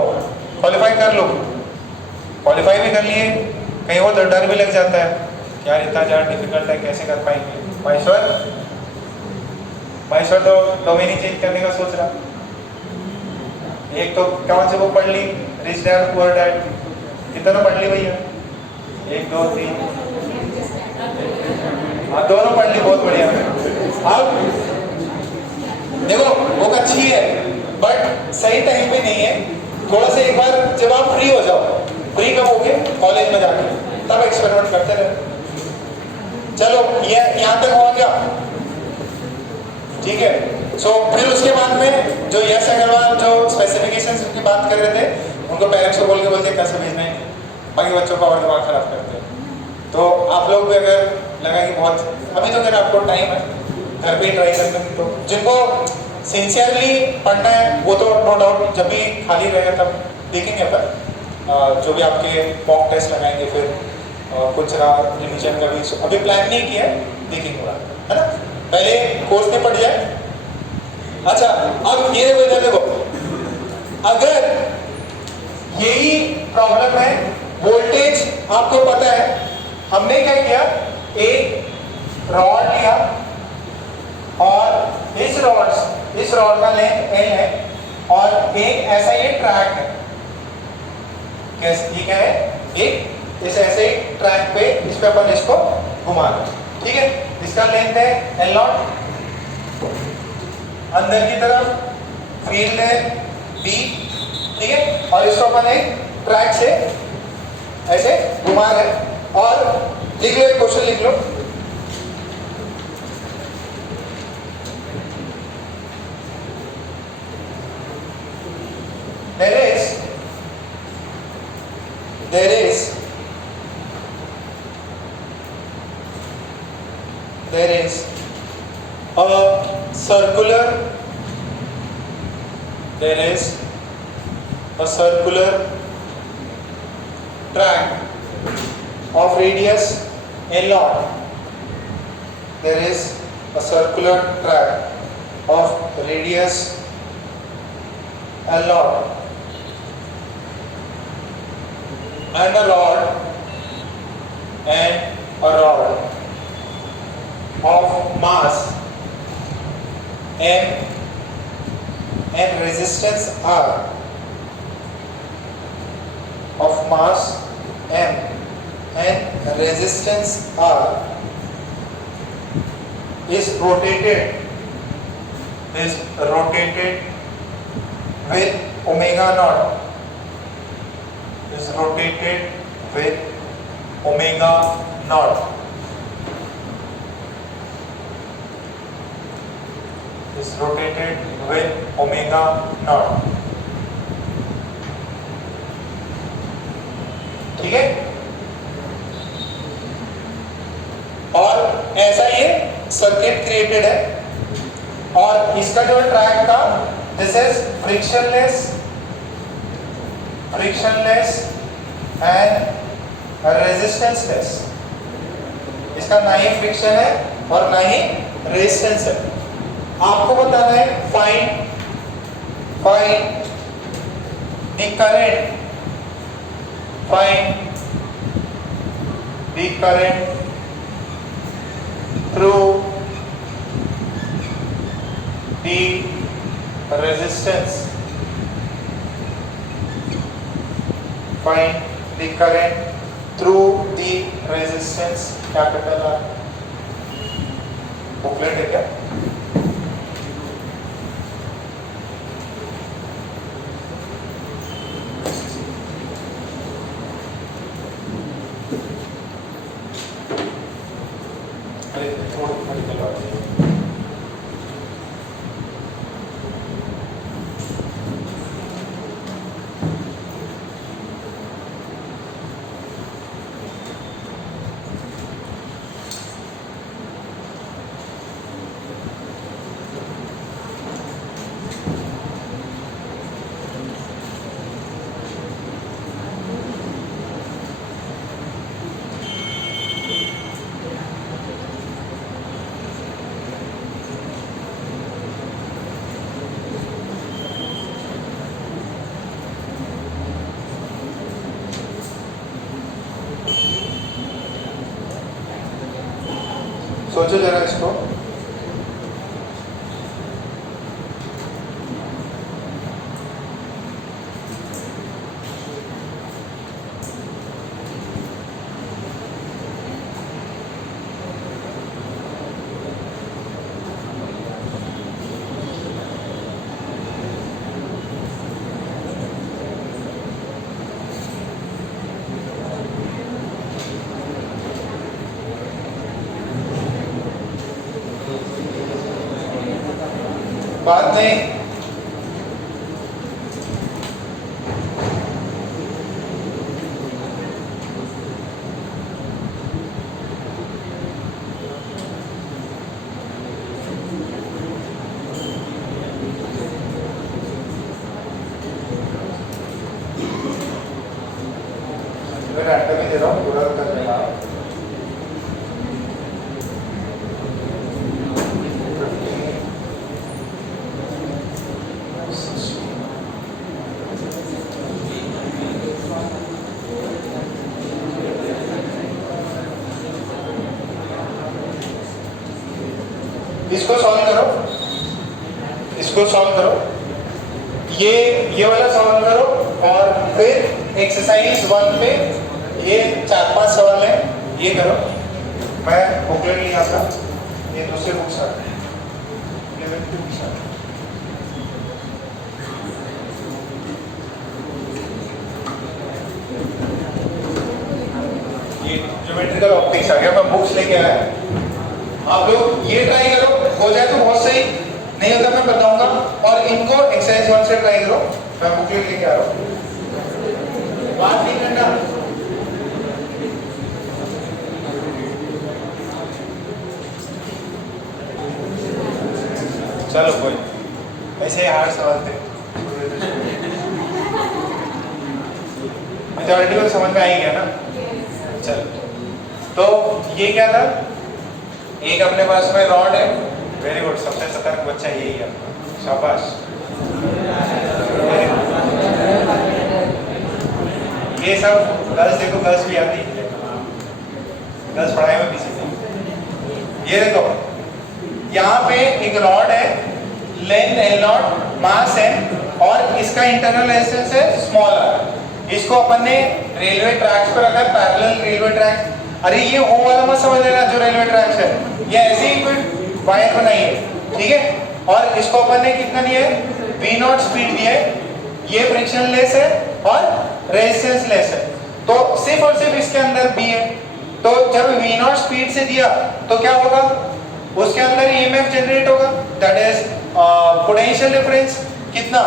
क्वालिफाई कर लो। क्वालिफाई भी कर लिए, कहीं और डर भी लग जाता है यार इतना ज़्यादा डिफिकल्ट है, कैसे कर पाएंगे। माहेश्वर तो डोमेन ही चेंज करने का सोच रहा। एक तो कौन से बुक पढ़ ली, रिच डैड पुअर डैड, कितना पढ़ ली भैया? 1, 2, 3, हाँ दोनों पढ़ ली, बहुत बढ़िया। अब देखो बुक अच्छी है बट सही टाइम पे नहीं है, थोड़ा सा एक बार जब आप फ्री हो जाओ, फ्री कब होगे? कॉलेज में जाके, तब एक्सपेरिमेंट करते रहे। चलो ये यहाँ तक हो गया, ठीक है। सो फिर उसके बाद में जो यश अग्रवाल जो स्पेसिफिकेशंस की बात कर रहे थे, उनको पेरेंट्स को बोल के बोलते कैसे भेजना है, बाकी बच्चों का और दिमाग खराब करते हैं। तो आप लोग भी अगर लगा कि बहुत अभी तो अगर आपको टाइम है घर पे ही ट्राई करते हैं, तो जिनको सिंसियरली पढ़ना है वो तो नो डाउट जब भी खाली रहेगा तब देखेंगे अपन, जो भी आपके मॉक टेस्ट लगाएंगे, फिर कुछ रिविजन का भी अभी प्लान नहीं किया है, देखेंगे है ना, पहले कोर्स में पढ़ जाए। अच्छा अब ये देखो, अगर यही प्रॉब्लम है, वोल्टेज आपको पता है, हमने क्या किया, एक रॉड लिया और इस रॉड का लेंथ L है और एक ऐसा ये ट्रैक है, कैसे ये क्या है, एक इस ऐसे ट्रैक पे इस पे अपन इसको घुमा रहे हैं। ठीक है, इसका लेंथ है L0, अंदर की तरफ फील्ड है B, ठीक है, और इसको अपन एक ट्रैक से ऐसे घुमा रहे हैं। और लिख लो, एक क्वेश्चन लिख लो, there is a circular track of radius L0. There is a circular track of radius L0 and a rod of mass M and resistance R, of mass M and resistance R is rotated with omega naught, is rotated with omega naught, is rotated with omega naught। ठीक है, और ऐसा ये सर्किट क्रिएटेड है और इसका जो ट्रैक था, दिस इज फ्रिक्शनलेस एंड रेजिस्टेंसलेस। इसका ना ही फ्रिक्शन है और ना ही रेजिस्टेंस है। आपको बताना है find the current, find the current through the resistance, find the current through the resistance, capital R। Booklet है क्या? अरे थोड़ी निकलवा दीजिए। सोचो जरा इसको। बात नहीं, मैं नाटक भी दे रहा हूँ, पूरा कर देना। इसको सॉल्व करो, इसको सॉल्व करो, ये वाला सॉल्व करो, और फिर एक्सरसाइज 1 पे ये 4-5 सवाल है, ये करो। मैं बुकलेट नहीं आता, ये दूसरे बुक्स आते हैं, ये ज्योमेट्रिकल ऑप्टिक्स आ गया, मैं बुक्स लेके आया। आप लोग ये ट्राई करो, हो जाए तो बहुत सही, नहीं होता मैं बताऊंगा। और इनको एक्सरसाइज 1 से ट्राई करो, मैं बुकलेट लेके आ रहा हूँ, बात नहीं करना। चलो कोई ऐसे ही हार्ड सवाल थे, मेजॉरिटी को समझ में आ ही गया ना। चलो, तो ये क्या था, एक अपने पास में रॉड है, वेरी गुड, सबसे सतर्क बच्चा यही है, शाबाश। ये सब गर्ल्स देखो, गर्ल्स भी आती है, गर्ल्स पढ़ाई में पीछे नहीं। ये देखो, यहाँ पे एक रॉड है, लेंथ L0, मास M, और इसका इंटरनल रेजिस्टेंस है स्मॉल r। इसको अपन ने रेलवे ट्रैक्स पर रखा है, पैरेलल रेलवे ट्रैक्स। अरे ये ओ वाला मत समझ लेना जो रेलवे ट्रैक्स है, ये ऐसे ही कोई वायर बनाई है, ठीक है। और इसको अपन ने कितना दिया है, V0 स्पीड दिया है, ये फ्रिक्शन लेस है और रेजिस्टेंस लेस है, तो सिर्फ और सिर्फ इसके अंदर B है। तो जब V0 स्पीड से दिया तो क्या होगा, उसके अंदर EMF जनरेट होगा, दैट इज पोटेंशियल डिफरेंस कितना,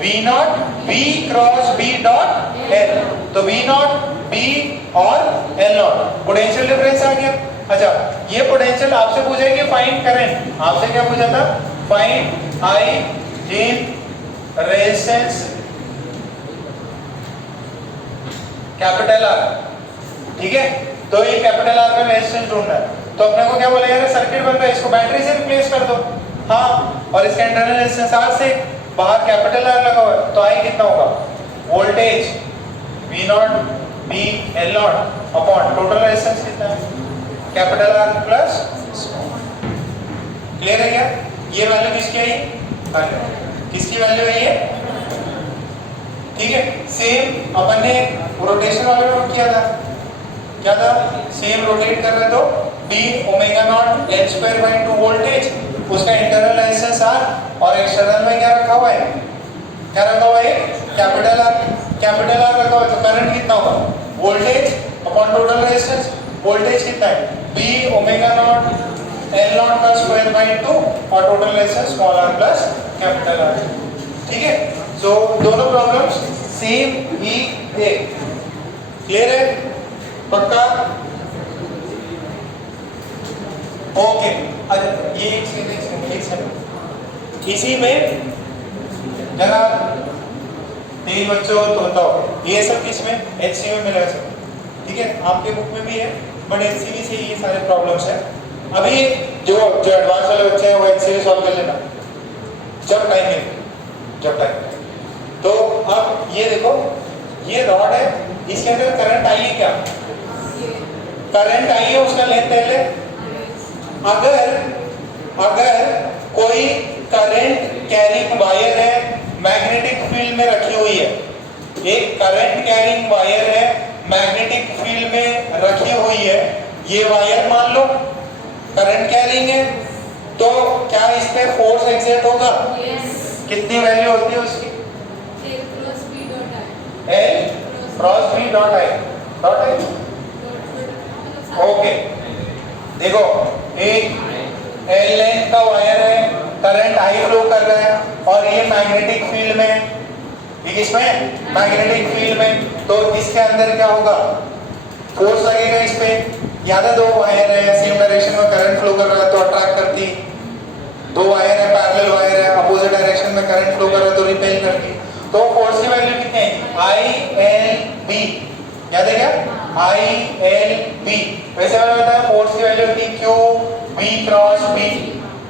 V0 B cross B dot L। तो V0 B और L0 पोटेंशियल डिफरेंस आ गया। अच्छा, ये पोटेंशियल आपसे पूछा कि फाइंड करंट, आपसे क्या पूछा था, find I in resistance capital R, ठीक है। तो ये कैपिटल R का रेजिस्टेंस ढूंढना है। तो अपने को क्या बोलेगा, सर्किट बन रहा है, इसको बैटरी से रिप्लेस कर दो। हाँ, और इसका इंटरनल रेजिस्टेंस R से, बाहर कैपिटल R लगा हुआ है, तो I कितना होगा, voltage V0 B L0 upon total resistance कितना है, कैपिटल R प्लस। क्लियर है क्या? ये वैल्यू किसकी आई, किसकी वैल्यू है ये, ठीक है। सेम अपन ने रोटेशन वाले में किया था, क्या था, सेम रोटेट कर रहे तो d omega naught L square by 2 voltage, उसका इंटरनल रेजिस्टेंस R और एक्सटर्नल में क्या रखा हुआ है, क्या रखा हुआ है, कैपिटल R, कैपिटल R रखा हुआ है, तो करंट कितना होगा, voltage upon total resistance, voltage कितना है, b omega naught L nought का स्क्वायर बाय 2 और total resistance small r plus capital R, ठीक है। सो दोनों प्रॉब्लम्स सेम ही थे, क्लियर है, पक्का, ओके। अरे ये एक सेकंड, इसी में जरा तेज बच्चों तो बताओ, ये सब किस में, HCV में मिला सब, ठीक है, आपके बुक में भी है, बट HCV से ये सारे प्रॉब्लम्स हैं। अभी जो एडवांस वाले बच्चे हैं वो HCV सॉल्व कर लेना जब टाइम मिले, जब टाइम। तो अब ये देखो, ये रॉड है, इसके अंदर करंट आई है, क्या करंट आई है, उसका लेंथ पहले, अगर कोई करंट कैरिंग वायर है, मैग्नेटिक फील्ड में रखी हुई है, एक करंट कैरिंग वायर है, मैग्नेटिक फील्ड में रखी हुई है, ये वायर मान लो करंट कैरिंग है, तो क्या इस पे फोर्स एग्जर्ट होगा, कितनी वैल्यू होती है उसकी, L cross B dot I, okay. देखो एक L लेंथ का वायर है, करंट I फ्लो कर रहा है, और ये मैग्नेटिक फील्ड में, ये किसमें, मैग्नेटिक फील्ड में, तो इसके अंदर क्या होगा, फोर्स लगेगा इस पे, याद है दो वायर है, सेम डायरेक्शन में करंट फ्लो कर रहा है तो अट्रैक्ट करती, दो वायर है, पैरेलल वायर है, अपोजिट डायरेक्शन में करंट फ्लो कर रहा है तो रिपेल करती, तो फोर्स की वैल्यू कितनी है, I-L-B, याद है क्या, I-L-B, वैसे मैंने बताया फोर्स की वैल्यू होती है Q B क्रॉस B,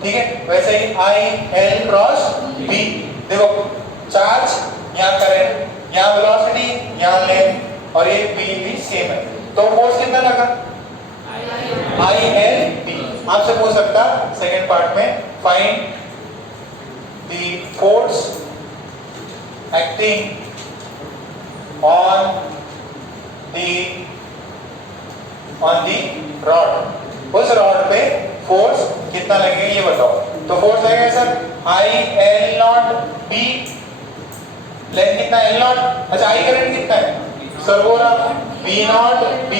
ठीक है, वैसे ही I-L क्रॉस B। देखो चार्ज, यहाँ करंट, यहाँ वेलोसिटी, यहाँ लेंथ, और ये B भी सेम है, तो फोर्स कितना लगा, I-L-B। आपसे पूछ सकता सेकेंड पार्ट में, find the force acting on the rod, उस रॉड पे फोर्स कितना लगेगा ये बताओ। तो फोर्स लगेगा sir I L0 B, length कितना L0, अच्छा I करंट कितना है सर बोला V0 B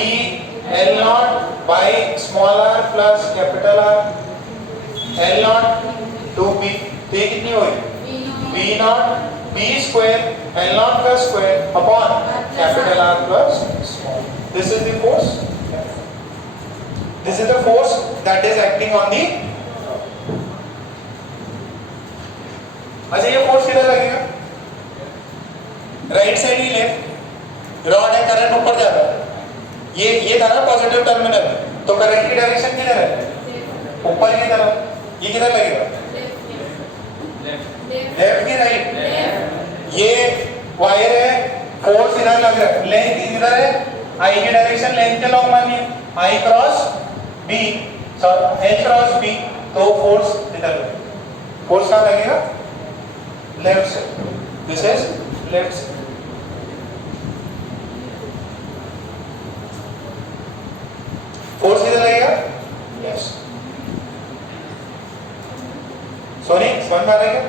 L0 by small r plus capital R, L0 2B, तो ये कितनी होगी V0 B square L0 का square upon capital R plus small. This is the force. This is the force that is acting on the. अच्छा ये फोर्स किधर लगेगा, राइट साइड ही लेफ्ट, रॉड है, करंट ऊपर जा रहा है, ये था ना पॉजिटिव टर्मिनल, तो करंट की डायरेक्शन किधर है, ऊपर की तरफ, ये किधर लगेगा, लेफ्ट की राइट, ये वायर है, फोर्स इधर लग रहा है, लेंथ इधर है, आई की डायरेक्शन लेंथ के लॉन्ग मानिए, I cross B, sorry L cross B, तो फोर्स इधर लगेगा, फोर्स कहाँ लगेगा, लेफ्ट से, दिस इज लेफ्ट से, फोर्स किधर लगेगा, यस, सोनी समझ में आ रहा है क्या,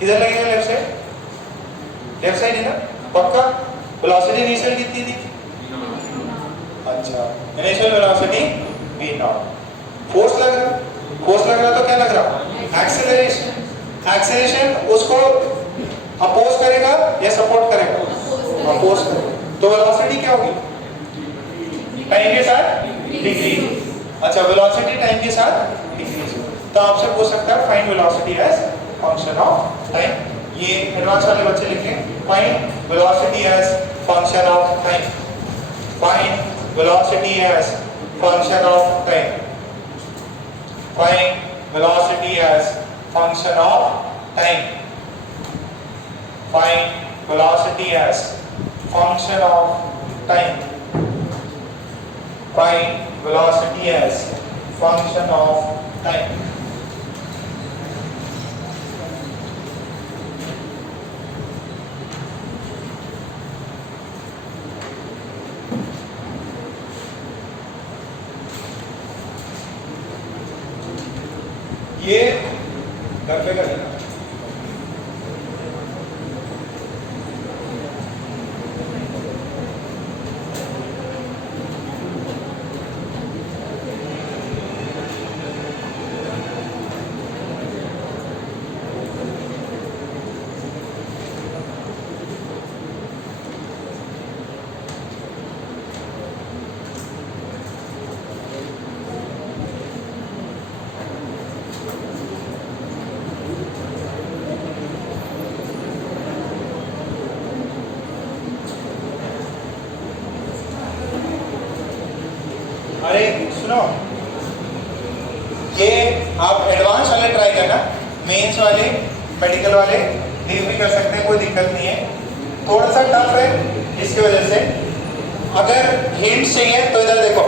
किधर लगेगा, लेफ्ट साइड, लेफ्ट साइड है ना, पक्का। वेलोसिटी इनिशियल कितनी थी, अच्छा इनिशियल वेलोसिटी v0, फोर्स लग रहा तो क्या लग रहा, एक्सेलरेशन, एक्सेलरेशन उसको अपोज करेगा या सपोर्ट करेगा, अपोज करेगा, तो वेलोसिटी क्या होगी, टाइम के साथ डिक्रीज, अच्छा वेलोसिटी टाइम के साथ डिक्रीज, तो आपसे पूछ सकता है find velocity as function of time, ये एडवांस वाले बच्चे लिखें, find velocity as function of time, find velocity as function of time. Find velocity as function of time. Find velocity as function of time. Find velocity as function of time. ये घर पे कर लेना। अरे सुनो, ये आप एडवांस वाले ट्राई करना, मेंस वाले मेडिकल वाले डील भी कर सकते हैं, कोई दिक्कत नहीं है। थोड़ा सा टफ है इसकी वजह से। अगर हिंट चाहिए तो इधर देखो,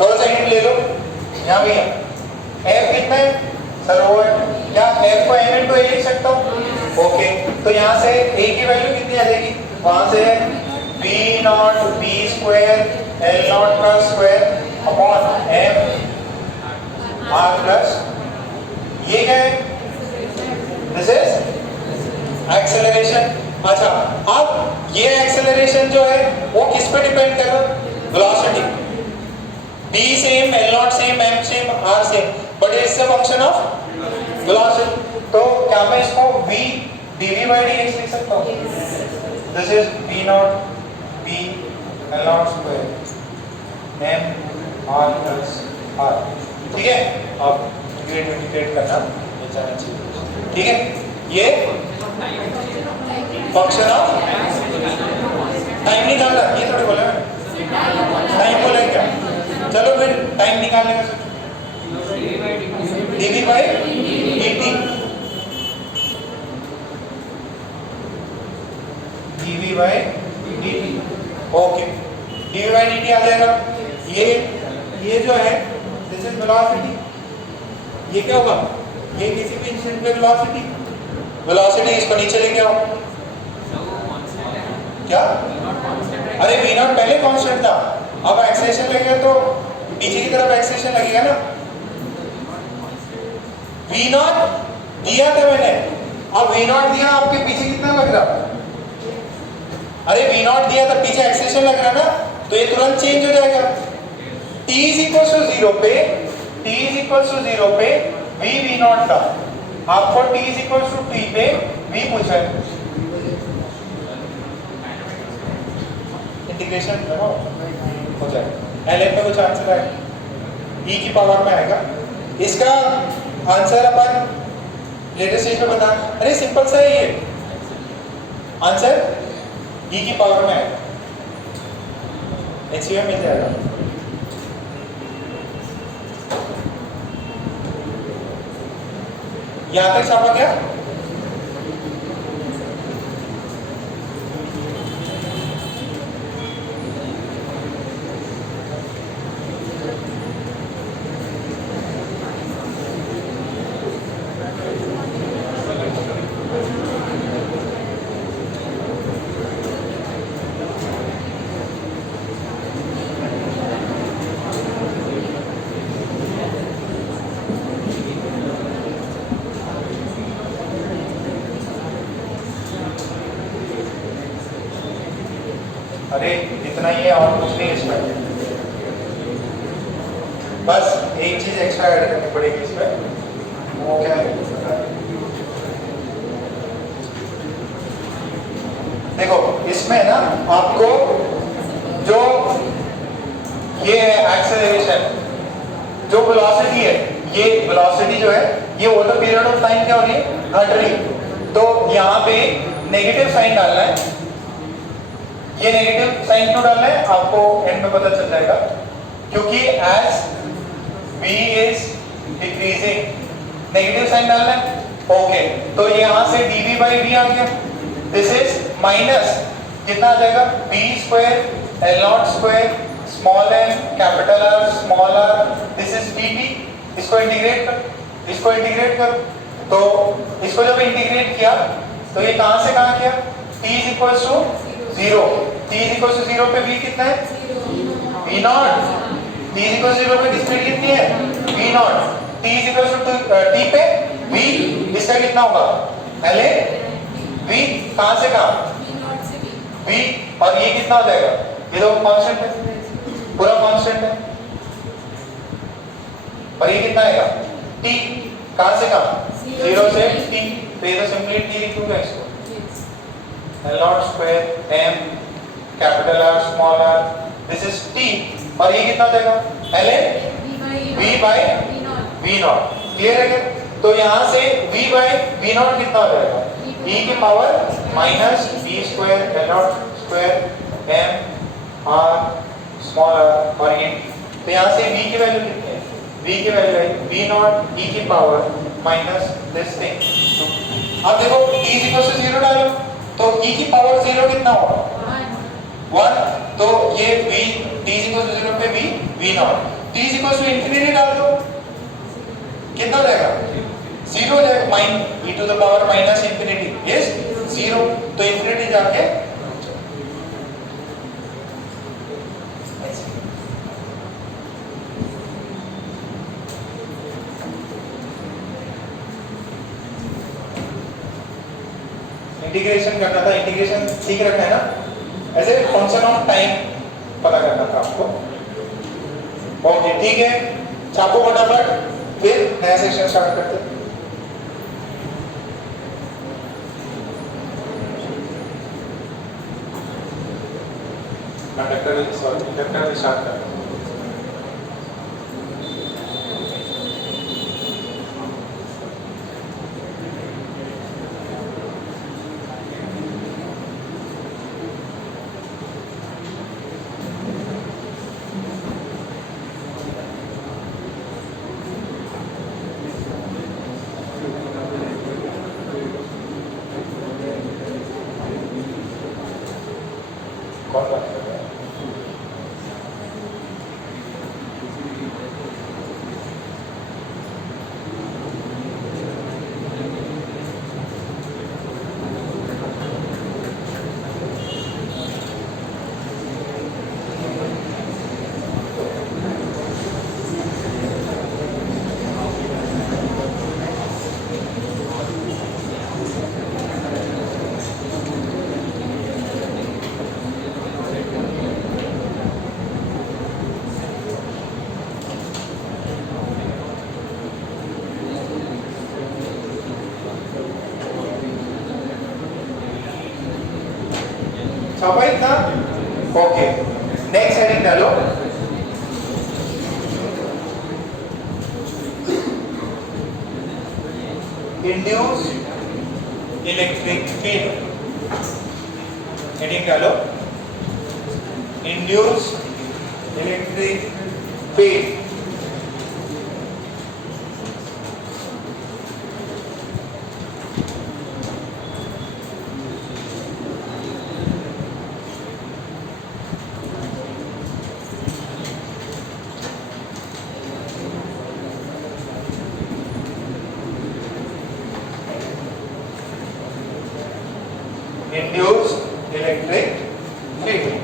थोड़ा सा हिंट ले लो। यहाँ भी एफ कितना है सर? वो है क्या? एफ को एम इंटू ए लिख सकता हूँ। ओके, तो यहाँ से ए की वैल्यू कितनी आ जाएगी? वहां से B naught B square L naught का square upon M R plus, ये क्या है? This is acceleration. अच्छा, अब ये एक्सेलरेशन जो है वो किस पे डिपेंड कर रहा है? Velocity. b same, l not same, m same, r same, but it's a function of velocity. तो क्या मैं इसको v dv by dx लिख सकता हूँ? This is b not b l nought square m r plus r। ठीक है, अब इंटीग्रेट करना जाना चाहिए। ठीक है, ये फंक्शन ऑफ टाइम निकालना, ये थोड़ी बोला मैंने, टाइम बोला क्या? चलो फिर टाइम निकालने का सोचो। dv by dt, dv by dt। Okay, dv by dt आ जाएगा। ये जो है दिस इज वेलोसिटी। ये क्या होगा? ये किसी भी इंस्टेंट पे वेलोसिटी, वेलोसिटी इसको नीचे लेके आओ। क्या? अरे v नॉट पहले कांस्टेंट था, अब एक्सेलरेशन लगेगा तो पीछे की तरफ एक्सेलरेशन लगेगा ना। v नॉट दिया था मैंने, अब v नॉट दिया, आपके पीछे कितना लग रहा? अरे v नॉट दिया था, पीछे एक्सेलरेशन लग रहा ना, तो ये तुरंत चेंज हो जाएगा। t इज इक्वल टू 0 पे, t इज इक्वल टू 0 पे v नॉट था, आपको t is equal to t पे v पूछा है। इंटीग्रेशन करो हो जाएगा। ln में कुछ आंसर आएगा, e की पावर में आएगा। इसका आंसर अपन लेटेस्ट स्टेज में बता। अरे सिंपल सा है ये आंसर, e की पावर में आएगा, HCM मिल जाएगा। यहां तक छापा क्या? अरे इतना ही है और कुछ नहीं इसमें, बस एक चीज एक्स्ट्रा ऐड करनी पड़ेगी इसमें। वो क्या है? देखो इसमें ना आपको जो ये है एक्सेलरेशन, जो वेलोसिटी है, ये वेलोसिटी जो है ये over the period of time क्या हो रही है? घट रही। तो यहाँ पे नेगेटिव साइन डालना है, ये नेगेटिव साइन क्यों डालना है आपको एंड में पता चल जाएगा। क्योंकि as v is decreasing negative sign डालना है। ओके, तो यहां से dv by v आ गया, दिस इज माइनस कितना आ जाएगा b square l nought square small n capital R small r, this is dt। इसको इंटीग्रेट कर, तो इसको जब इंटीग्रेट किया तो ये कहां से कहां किया, t is equal to 0, t is equal to 0 पे v कितना है, v nought, t is equal to 0 पे स्पीड कितनी है, v nought, t is equal to t पे v, इसका कितना होगा la v, कहां से कहां v, और ये कितना हो जाएगा, ये तो कांस्टेंट है, पूरा कांस्टेंट है, और ये कितना आएगा t, कहां से कहां, 0 से t, तो ये तो सिंपली t लिखूंगा इसको, l nought square m capital R small r, this is t, और ये कितना हो जाएगा ln v by v nought. Clear है क्या? तो यहां से v बाय v नॉट कितना हो जाएगा, e की power minus v square l nought square m r small r, और ये तो यहां से v की वैल्यू कितनी है, v की वैल्यू है v नॉट e की पावर माइनस दिस थिंग। अब देखो t इज इक्वल टू 0 डालो तो e की पावर 0 कितना होगा 1, तो ये v t is equal to 0 पे v nought, t is equal to infinity डाल दो कितना हो जाएगा 0 हो जाएगा, minus e to the power minus infinity yes 0, तो इंफिनिटी जाके इंटीग्रेशन करना था, इंटीग्रेशन सीख रखा है ना, ऐसे फंक्शन ऑफ टाइम पता करना था आपको। ओके ठीक है, छापो फटाफट, फिर नया सेक्शन स्टार्ट करते हैं। कंडक्टर स्टार्ट करते हैं। कौन बात कर रहा है? छापा इतना? ओके, नेक्स्ट हेडिंग डालो। इंड्यूस इलेक्ट्रिक फील्ड, हेडिंग डालो induce electric field. Induced electric field.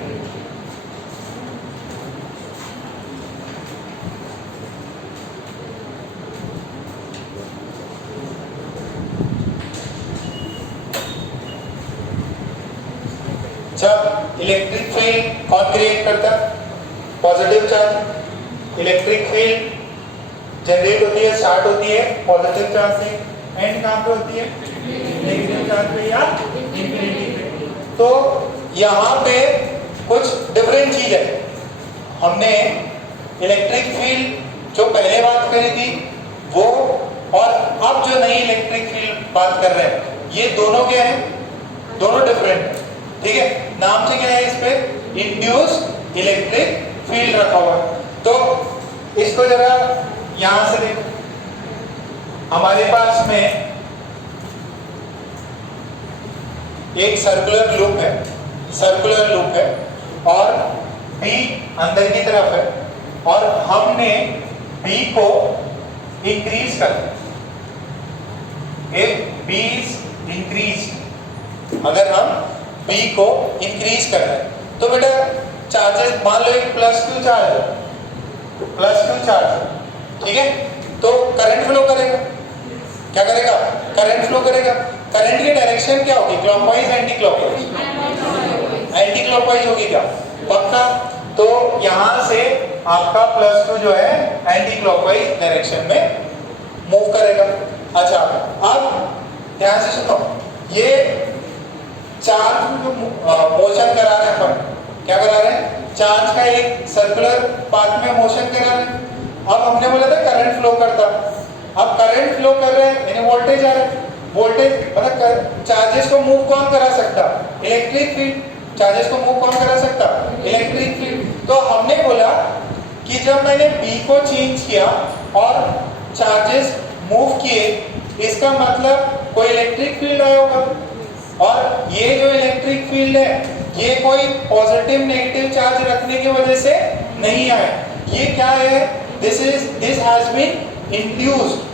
Charge electric field कौन क्रिएट करता है? Positive charge. Electric field generate होती है, स्टार्ट होती है पॉजिटिव चार्ज से, एंड कहां पे होती है? नेगेटिव चार्ज पे या इंफिनिटी पे। तो यहाँ पे कुछ डिफरेंट चीज है। हमने इलेक्ट्रिक फील्ड जो पहले बात करी थी वो, और अब जो नई इलेक्ट्रिक फील्ड बात कर रहे हैं, ये दोनों क्या है? दोनों डिफरेंट है। ठीक है, नाम से क्या है इस पे? इंड्यूस इलेक्ट्रिक फील्ड रखा हुआ है। तो इसको जरा यहां से देखो, हमारे पास में एक सर्कुलर लूप है और B अंदर की तरफ है और हमने B को इंक्रीज कर, if B is increased, अगर हम B को इंक्रीज कर रहे हैं तो बेटा चार्जेस, मान लो एक +Q चार्ज है, +Q चार्ज, ठीक है, तो करंट फ्लो करेगा, क्या करेगा, करंट फ्लो करेगा। करंट की डायरेक्शन क्या होगी, clockwise anti clockwise, anti clockwise होगी क्या, पक्का। तो यहां से आपका +Q जो है एंटी क्लॉकवाइज डायरेक्शन में मूव करेगा। अच्छा, अब ध्यान से सुनो, ये चार्ज जो मोशन करा रहे हैं अपन, क्या करा रहे हैं, चार्ज का एक सर्कुलर पाथ में मोशन करा रहे हैं। अब हमने बोला था करंट फ्लो करता, अब करंट फ्लो कर रहे हैं यानी वोल्टेज आ रहा है, वोल्टेज मतलब चार्जेस को मूव कौन करा सकता, इलेक्ट्रिक फील्ड, चार्जेस को मूव कौन करा सकता, इलेक्ट्रिक फील्ड। तो हमने बोला कि जब मैंने B को चेंज किया और चार्जेस मूव किए, इसका मतलब कोई इलेक्ट्रिक फील्ड आया होगा, और ये जो इलेक्ट्रिक फील्ड है ये कोई पॉजिटिव नेगेटिव चार्ज रखने की वजह से नहीं आया, ये क्या है, दिस हैज बीन इंड्यूस्ड,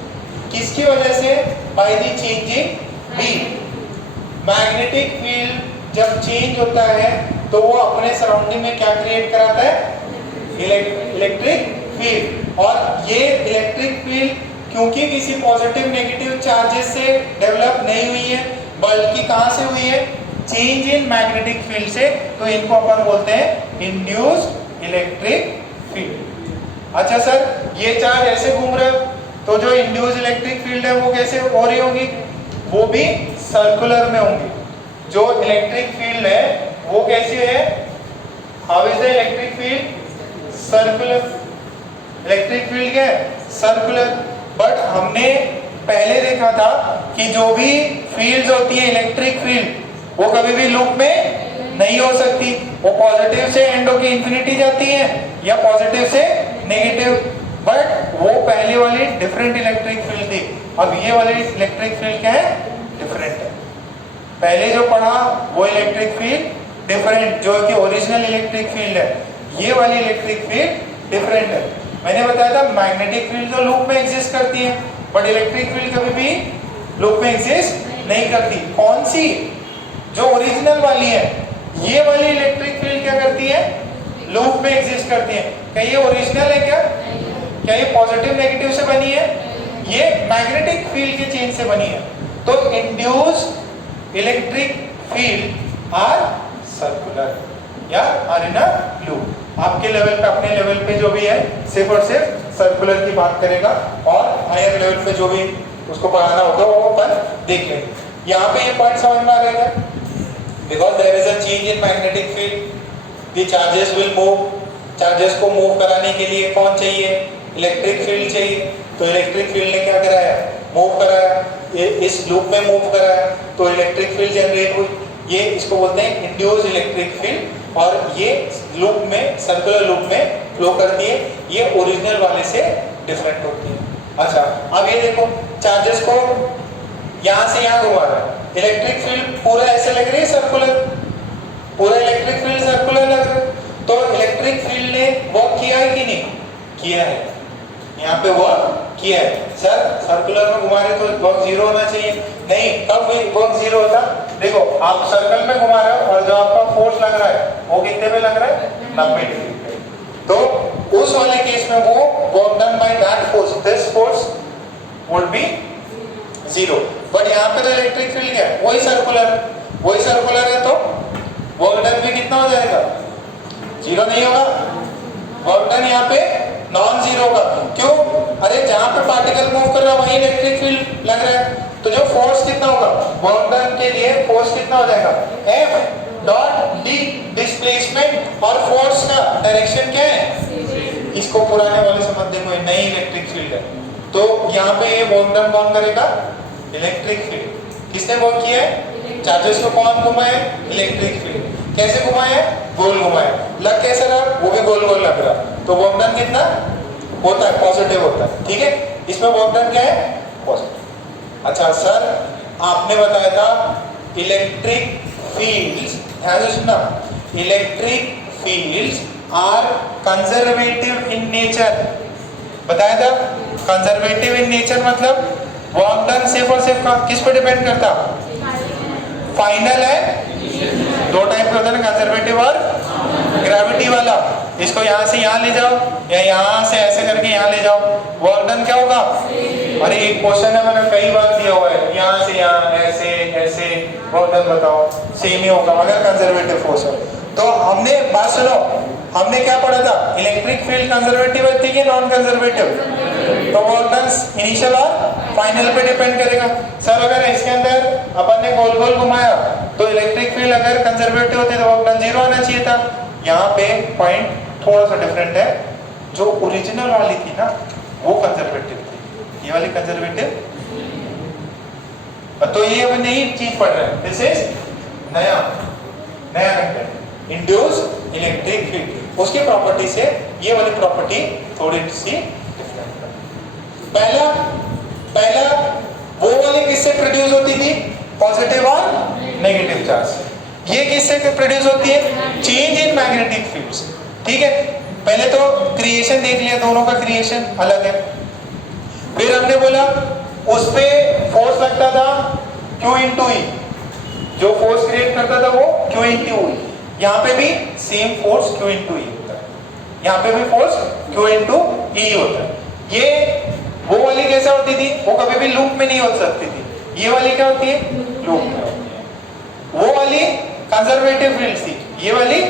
किसकी वजह से, by the changing B। Magnetic field जब चेंज होता है तो वो अपने सराउंडिंग में क्या क्रिएट कराता है, इलेक्ट्रिक फील्ड। और ये इलेक्ट्रिक फील्ड क्योंकि किसी पॉजिटिव नेगेटिव चार्जेस से डेवलप नहीं हुई है, बल्कि कहां से हुई है, चेंज इन मैग्नेटिक फील्ड से, तो इनको अपन बोलते हैं इंड्यूस्ड इलेक्ट्रिक फील्ड। अच्छा सर, ये चार्ज ऐसे घूम रहा है तो जो इंड्यूस्ड इलेक्ट्रिक फील्ड है वो कैसे हो रही होगी, वो भी सर्कुलर में होंगी। जो इलेक्ट्रिक फील्ड है वो कैसी है, how is the electric field, circular, electric field क्या है, सर्कुलर। बट हमने पहले देखा था कि जो भी फील्ड्स होती है इलेक्ट्रिक फील्ड, वो कभी भी लूप में नहीं हो सकती, वो पॉजिटिव से एंड होके इंफिनिटी जाती है या पॉजिटिव से नेगेटिव। बट वो पहली वाली डिफरेंट इलेक्ट्रिक फील्ड थी, अब ये वाली इलेक्ट्रिक फील्ड क्या है, डिफरेंट है। पहले जो पढ़ा वो इलेक्ट्रिक फील्ड डिफरेंट, जो कि ओरिजिनल इलेक्ट्रिक फील्ड है, ये वाली इलेक्ट्रिक फील्ड डिफरेंट है। मैंने बताया था मैग्नेटिक फील्ड तो लूप में एग्जिस्ट करती है, बट इलेक्ट्रिक फील्ड कभी भी लूप में एग्जिस्ट नहीं करती। कौन सी, जो ओरिजिनल वाली है, ये वाली इलेक्ट्रिक फील्ड क्या करती है, लूप में एग्जिस्ट करती है। क्या ये ओरिजिनल है, क्या ये पॉजिटिव नेगेटिव से बनी है, ये मैग्नेटिक फील्ड के चेंज से बनी है। तो induced electric field are circular या आर इन अ लूप। आपके लेवल पे, अपने लेवल पे जो भी है सिर्फ और सिर्फ सर्कुलर की बात करेगा, और हायर लेवल पे जो भी उसको पढ़ाना होगा वो अपन देख लेंगे। यहाँ पे ये पॉइंट समझ में आ रहेगा, because there is a change in magnetic field, the charges will move, charges को मूव कराने के लिए कौन चाहिए, इलेक्ट्रिक फील्ड चाहिए। तो इलेक्ट्रिक फील्ड ने क्या कराया, मूव कराया, इस लूप में मूव कराया, तो इलेक्ट्रिक फील्ड जनरेट हुई। ये इसको बोलते हैं इंड्यूस्ड इलेक्ट्रिक फील्ड, और ये लूप में, सर्कुलर लूप में फ्लो करती है, ये ओरिजिनल वाले से डिफरेंट होती है। अच्छा, अब ये देखो, चार्जेस को यहाँ से यहाँ घुमा रहा है, इलेक्ट्रिक फील्ड पूरा ऐसे लग रही है सर्कुलर, पूरा इलेक्ट्रिक फील्ड सर्कुलर लग रहा है। तो इलेक्ट्रिक फील्ड ने वर्क किया है कि नहीं किया है, यहाँ पे वर्क किया है। सर सर्कुलर में घुमा रहे तो वर्क जीरो होना चाहिए, नहीं, कब वर्क जीरो होता, देखो आप सर्कल में घुमा रहे हो और जो आपका फोर्स लग रहा है वो कितने पे लग रहा है, 90 डिग्री पे, तो उस वाले केस में वो work done by that force, this force would be zero. But यहाँ पे तो इलेक्ट्रिक फील्ड क्या है, वही सर्कुलर है, तो वर्क डन भी कितना हो जाएगा, जीरो नहीं होगा, वर्क डन यहाँ पे नॉन जीरो होगा। क्यों, अरे जहाँ पे पार्टिकल मूव कर रहा है वही इलेक्ट्रिक फील्ड लग रहा है, तो जो फोर्स कितना होगा, वर्क डन के लिए फोर्स कितना हो जाएगा, F डॉट D, डिस्प्लेसमेंट, और फोर्स का डायरेक्शन क्या है, इसको पुराने वाले से मत देखो, नई इलेक्ट्रिक फील्ड है। तो यहाँ पे ये वर्क डन कौन करेगा, इलेक्ट्रिक फील्ड। किसने वर्क किया है, चार्जेस को कौन घुमाए, इलेक्ट्रिक फील्ड। कैसे घुमाया? गोल घुमाया। लग कैसे रहा? वो भी गोल गोल लग रहा। तो वर्क डन कितना होता है? पॉजिटिव होता है। ठीक है, इसमें वर्क डन क्या है? पॉजिटिव। अच्छा सर, आपने बताया था इलेक्ट्रिक फील्ड्स, ध्यान से सुनना, electric fields are conservative in nature. बताया था कंजर्वेटिव इन नेचर मतलब वर्क डन सिर्फ और सिर्फ किस पर डिपेंड करता? फाइनल है, दो टाइप के होते हैं, कंजर्वेटिव और ग्रेविटी वाला। इसको यहाँ से यहाँ ले जाओ या यहाँ से ऐसे करके यहाँ ले जाओ, वर्क डन क्या होगा? अरे एक क्वेश्चन है, मैंने कई बार दिया हुआ है, यहाँ से यहाँ ऐसे ऐसे, वर्क डन बताओ, सेम ही होगा अगर कंजर्वेटिव फोर्स है। तो हमने बात सुनो, हमने क्या पढ़ा था? इलेक्ट्रिक फील्ड कंजर्वेटिव होती है नॉन कंजर्वेटिव? तो वर्क डन इनिशियल और फाइनल पे डिपेंड करेगा। सर अगर इसके अंदर अपन ने गोल गोल घुमाया तो इलेक्ट्रिक फील्ड अगर कंजर्वेटिव होती तो वर्क डन 0 आना चाहिए था। यहाँ पे पॉइंट थोड़ा सा डिफरेंट है, जो ओरिजिनल वाली थी ना वो कंजर्वेटिव थी, ये वाली कंजर्वेटिव। तो ये अब नई चीज पढ़ रहे हैं, दिस इज नया कंटेंट, इंड्यूस इलेक्ट्रिक फील्ड। उसकी प्रॉपर्टी से ये वाली प्रॉपर्टी थोड़ी सी डिफरेंट है। पहला वो वाली किससे प्रोड्यूस होती थी? पॉजिटिव और नेगेटिव चार्ज। ये किससे प्रोड्यूस होती है? Change in magnetic fields. ठीक है, पहले तो क्रिएशन देख लिया, दोनों का क्रिएशन अलग है। फिर हमने बोला उस पे फोर्स लगता था Q इंटू ई, जो फोर्स क्रिएट करता था वो Q इंटू ई। यहाँ पे भी सेम फोर्स Q इंटू ई होता है, यहाँ पे भी फोर्स Q इंटू ई होता है। ये वो वाली कैसे होती थी? वो कभी भी लूप में नहीं हो सकती थी। ये वाली क्या होती है? लूप में होती है। वो वाली कंजर्वेटिव फील्ड थी, ये वाली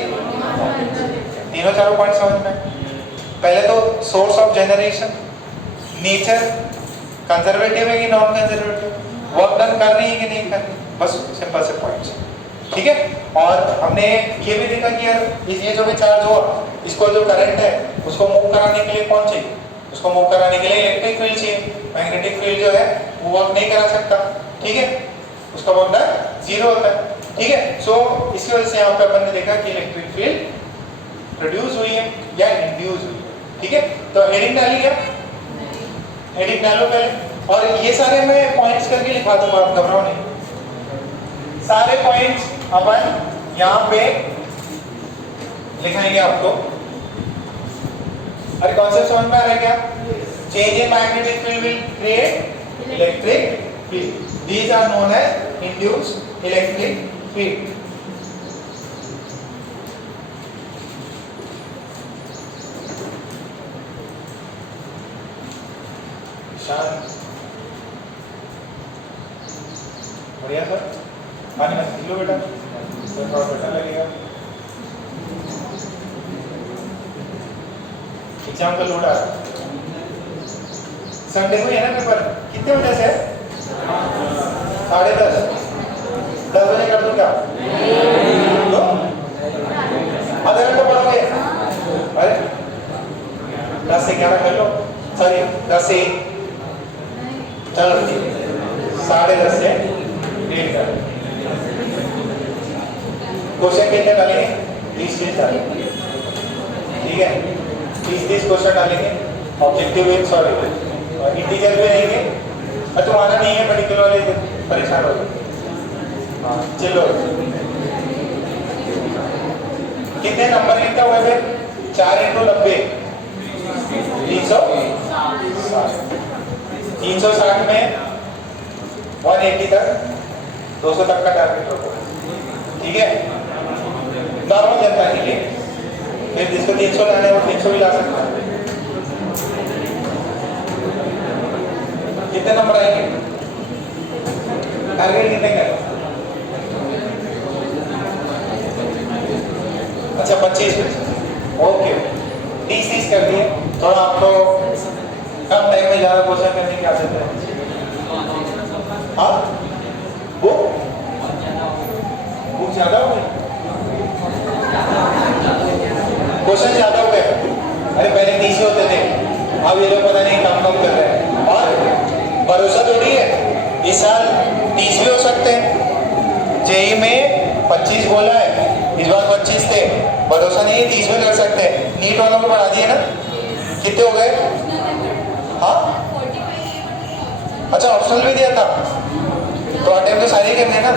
तीनों चारों पॉइंट समझ में। पहले तो source of generation, nature conservative है कि नॉन कंजर्वेटिव, वर्क डन कर रही है कि नहीं कर रही, बस सिंपल से पॉइंट्स। ठीक है, और हमने ये भी देखा कि यार ये जो भी चार्ज हुआ, इसको जो करंट है उसको मूव कराने के लिए कौन चाहिए? उसको मूव कराने के लिए इलेक्ट्रिक फील्ड चाहिए। मैग्नेटिक फील्ड जो है वो वर्क नहीं करा सकता। ठीक है, उसका वर्क डन 0 होता है। ठीक है, सो इसकी वजह से यहाँ पे अपन ने देखा कि इलेक्ट्रिक फील्ड प्रोड्यूस हुई है या इंड्यूस हुई है। ठीक है, तो हेडिंग डाली क्या? हेडिंग डालो पहले, और ये सारे मैं पॉइंट्स करके लिखा दूंगा, आप घबराओ नहीं। सारे पॉइंट्स अपन यहाँ पे लिखाएंगे आपको। अरे कॉन्सेप्ट समझ में आ रहा है क्या? Change in magnetic field will create electric field, these are known as induced electric field. शांत, बढ़िया सर, पानी मत पी लो बेटा, तो थोड़ा बेटा लगेगा। एग्जाम का लोड आ रहा है, संडे को है ना पेपर, कितने बजे से? 10:30, 10 बजे कर दूं क्या? आधा घंटा पढ़ोगे? अरे 10 से 11 कर लो, सॉरी 10 से 1, चलो 10:30 से 1 कर। क्वेश्चन कितने डालेंगे? 20 डालेंगे। ठीक है, 30 क्वेश्चन डालेंगे, ऑब्जेक्टिव विथ सॉरी इंटीजर भी रहेंगे। और तुम्हारा नहीं है मेडिकल वाले, परेशान हो गए। चलो कितने नंबर कितना हुए थे? 4 × 90 360 में 180 तक 200 तक का टारगेट रखो। ठीक है, नॉर्मल जनता के लिए। फिर जिसको 300 लाना है वो 300 भी ला सकता है। कितने नंबर आएंगे? टारगेट कितने का? अच्छा 25। ओके, 30 कर दिए। थोड़ा आपको कम टाइम में ज्यादा क्वेश्चन करने की आदत है। हाँ, बुक ज्यादा हो गई, क्वेश्चन ज्यादा हो गए। अरे पहले 30 होते थे, अब ये लोग पता नहीं कम कर रहे हैं। और भरोसा थोड़ी है, इस साल 30 भी हो सकते हैं। जेई में 25 बोला है, इस बार 25 थे, भरोसा नहीं है 30 में कर सकते हैं। नीट वालों को बढ़ा दिए ना, कितने हो गए? हाँ अच्छा, ऑप्शनल भी दिया था, तो अटेम्प्ट तो सारे ही करने हैं ना।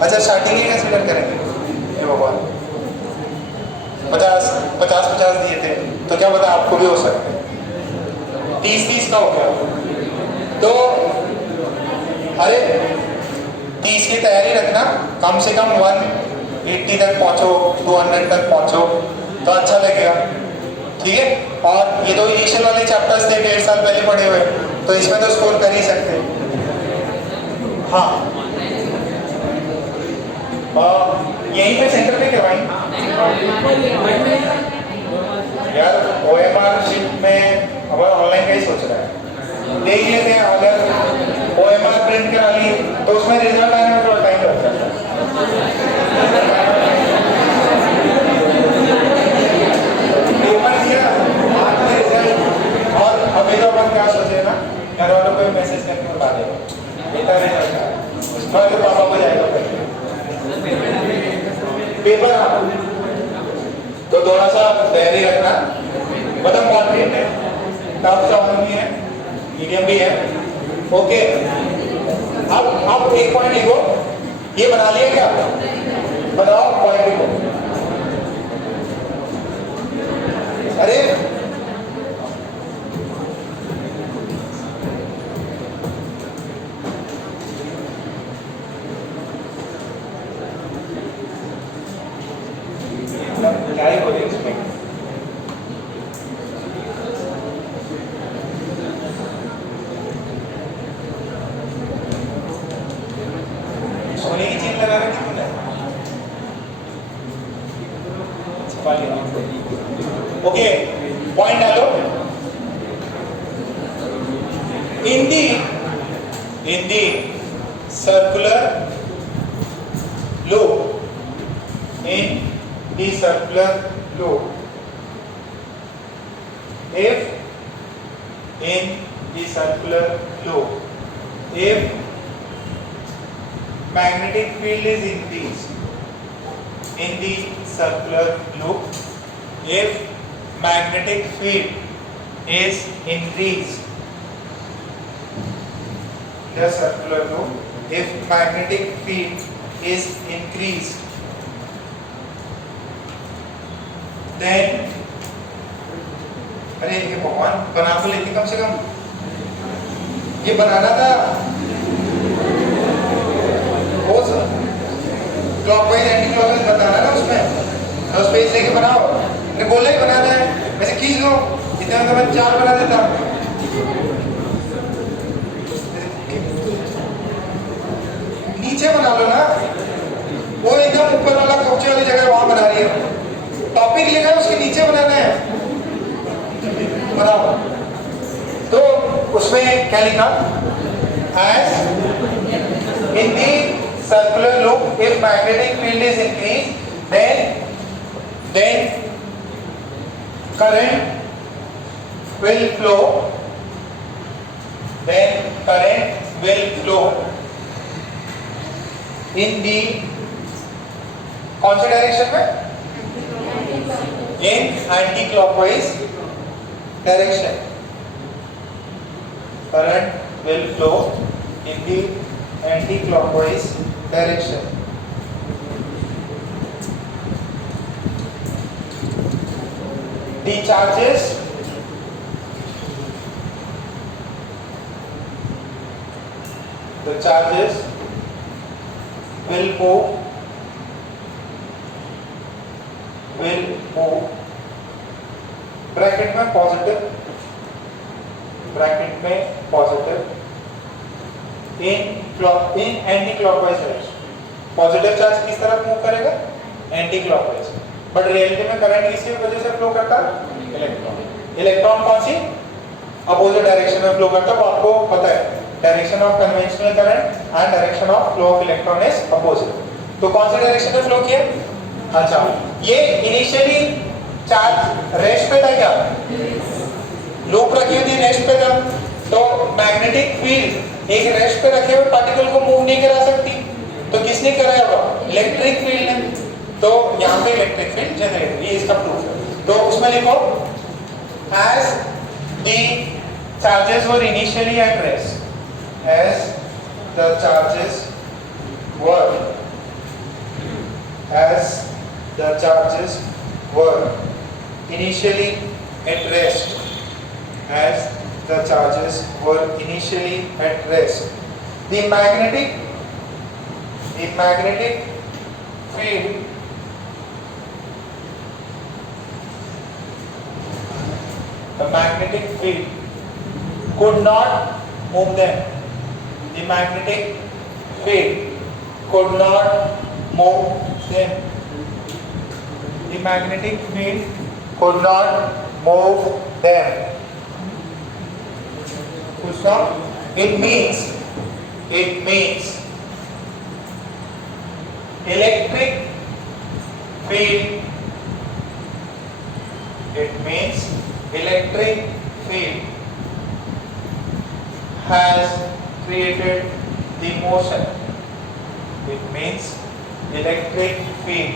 अच्छा स्टार्टिंग ही कंसिडर करेंगे, ये भगवान 50-50 दिए थे, तो क्या पता आपको भी हो सकते हैं। 30-30 का हो गया, तो अरे 30 की तैयारी रखना, कम से कम 180 तक पहुंचो, 200 तक पहुंचो तो अच्छा लगेगा, ठीक है। और ये तो इनिशियल वाले चैप्टर्स थे 1.5 साल पहले पढ़े हुए, तो इसमें तो स्कोर कर ही सकते हैं। हाँ यहीं पे सेंटर पे करवाएंगे यार। OMR शीट में हमारा ऑनलाइन का ही सोच रहा है, देख लेते हैं। अगर OMR प्रिंट करा ली तो उसमें रिजल्ट आने में थोड़ा टाइम लगता है। पेपर दिया, बाद में रिजल्ट, और अभी तो अपन क्या सोचे ना, घर वालों को मैसेज करके बता देगा बेटा रिजल्ट है, उसके बाद पापा को जाएगा पेपर। तो थोड़ा सा तैयारी रखना, मतलब कॉन्फिडेंट है, टफ चावल भी है, मीडियम भी है, ओके। अब एक पॉइंट लिखो, ये बना लिया क्या? बनाओ पॉइंट लिखो। अरे क्या ही बोले इसमें, सोने की चेन लगा रखी तूने, छुपा लिया। ओके पॉइंट डालो। इन the circular loop, in the circular loop, if in the circular loop, if magnetic field is increased in the circular loop, if magnetic field is increased in the circular loop, if magnetic field is increased, then अरे ये भगवान बना तो लेते कम से कम, ये बनाना था क्लॉकवाइज एंटी क्लॉकवाइज बताना ना उसमें, तो स्पेस लेके बनाओ, मैंने बोला ही बनाना है, वैसे खींच लो, इतना तो मैं 4 बना देता। नीचे बना लो ना, वो एकदम ऊपर वाला कब्जे वाली जगह वहां बना रही है, टॉपिक लिखा है उसके नीचे बनाना है, बनाओ। तो उसमें क्या लिखा? As in the circular loop if magnetic field is increase then current will flow in the कौन से डायरेक्शन में? in anti-clockwise direction. Current will flow in the anti-clockwise direction. The charges will move bracket में positive in anti clockwise direction. Positive charge किस तरफ मूव करेगा? Anti clockwise. बट रियलिटी में करंट किसकी वजह से फ्लो करता है? इलेक्ट्रॉन कौन सी अपोजिट डायरेक्शन में फ्लो करता है, वो आपको पता है। Direction of conventional current and direction of flow of electron is opposite. तो कौन सी डायरेक्शन में फ्लो किया? अच्छा, ये इनिशियली चार्ज रेस्ट पे था क्या? लूप रखी हुई थी, रेस्ट पे था, तो मैग्नेटिक फील्ड एक रेस्ट पे रखे हुए पार्टिकल को मूव नहीं करा सकती, तो किसने कराया होगा? इलेक्ट्रिक फील्ड ने। तो यहाँ पे इलेक्ट्रिक फील्ड जनरेट हुई, इसका प्रूफ है। तो उसमें लिखो as the charges were initially at rest, as the charges were as the charges were initially at rest, as the charges were initially at rest, the magnetic field could not move them. The magnetic field could not move them. The magnetic field could not move them. Full stop. It means electric field. It means electric field has created the motion. It means electric field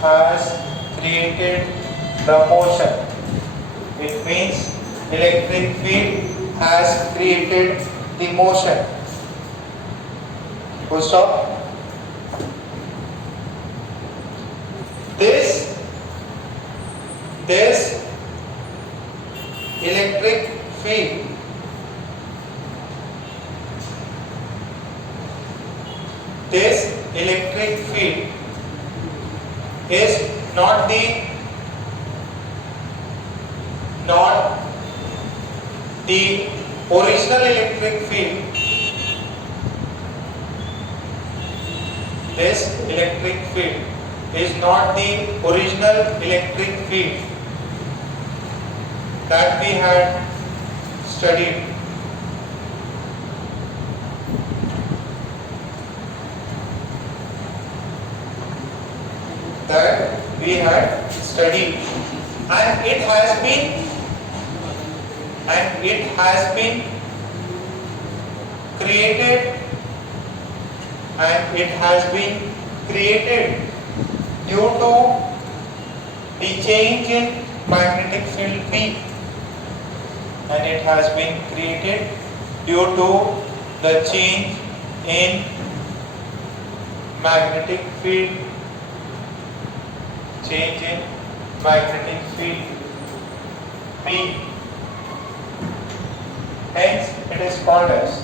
has created the motion. It means electric field has created the motion. Full stop. This electric field is not the original electric field. This electric field is not the original electric field that we had studied. And it has been created due to the change in magnetic field P, and it has been created due to the change in magnetic field P. Hence it is called as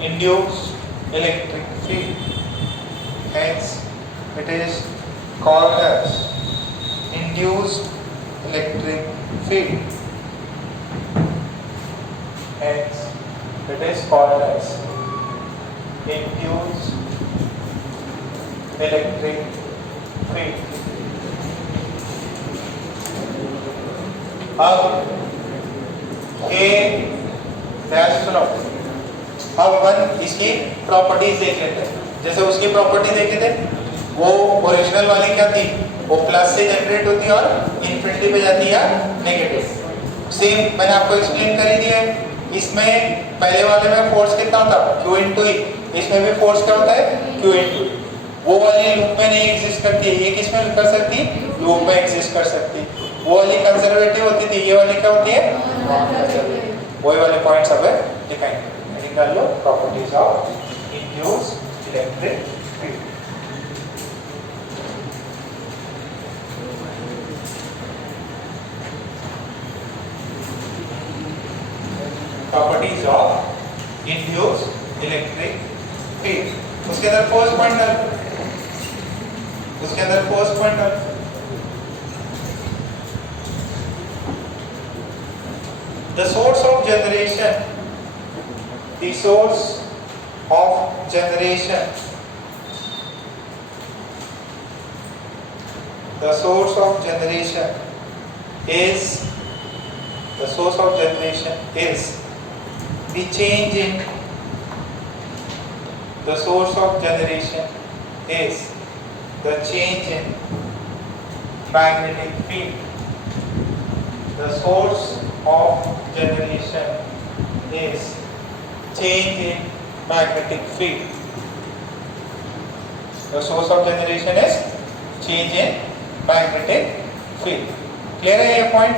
induced electric field. Hence it is called as induced electric field. Hence it is called as induced electric field. अब अब अपन इसकी प्रॉपर्टीज देख लेते हैं। जैसे उसकी प्रॉपर्टी देखे थे, वो ओरिजिनल वाली क्या थी? वो प्लस से जनरेट होती है और इन्फिनिटी पे जाती है या नेगेटिव। सेम मैंने आपको एक्सप्लेन कर ही दिया है। इसमें पहले वाले में फोर्स कितना होता? Q into E। इसमें भी फोर्स क्या होता है? Q into E। वो वाली लूप में नहीं एग्जिस्ट करती है, ये किस में कर सकती? लूप में एग्जिस्ट कर सकती। वो वाली कंजर्वेटिव होती थी, ये वाली क्या होती है? Non conservative. वही वाले पॉइंट्स अब डिफाइन निकाल लो। Properties of induced electric field. Properties of induced electric field. उसके अंदर फर्स्ट पॉइंट डाल, उसके अंदर फर्स्ट पॉइंट डाल। The source of generation, the source of generation, the source of generation is the change in the source of generation is the change in magnetic field. The source of generation is change in magnetic field. The source of generation is change in magnetic field. Clear है ये पॉइंट?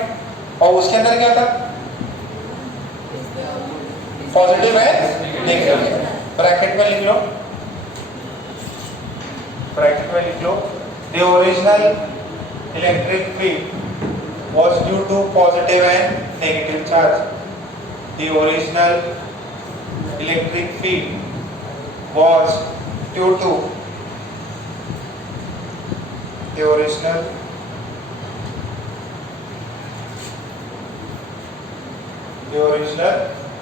और उसके अंदर क्या था? Positive and negative. ब्रैकेट में लिख लो, ब्रैकेट में लिख लो, the original electric field was due to positive and negative charge. The original electric field was due to the original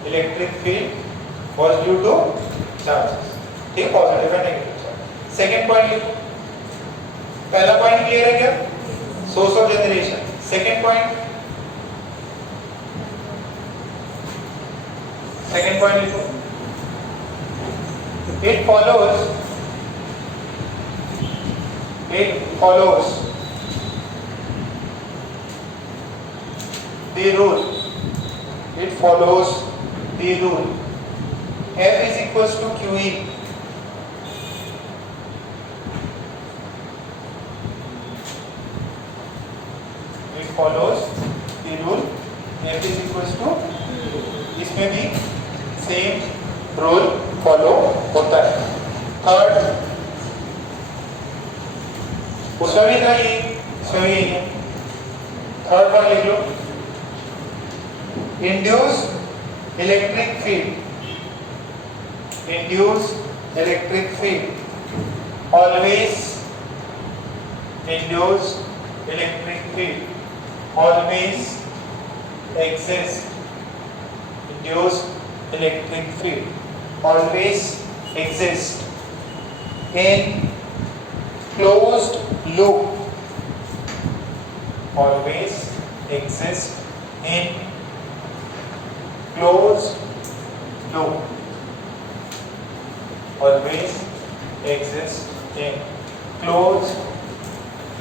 electric field was due to charges. ठीक, positive and negative charge. Second point लिखो। पहला पॉइंट क्लियर है क्या? Source of generation. Second point लिखो, it follows the rule, F is equals to QE. It follows the rule, F is equals to, इसमें भी सेम रूल फॉलो होता है। थर्ड, उसमें भी था ये, इसमें भी यही है। थर्ड वन लिख लो, induce electric field always exists in closed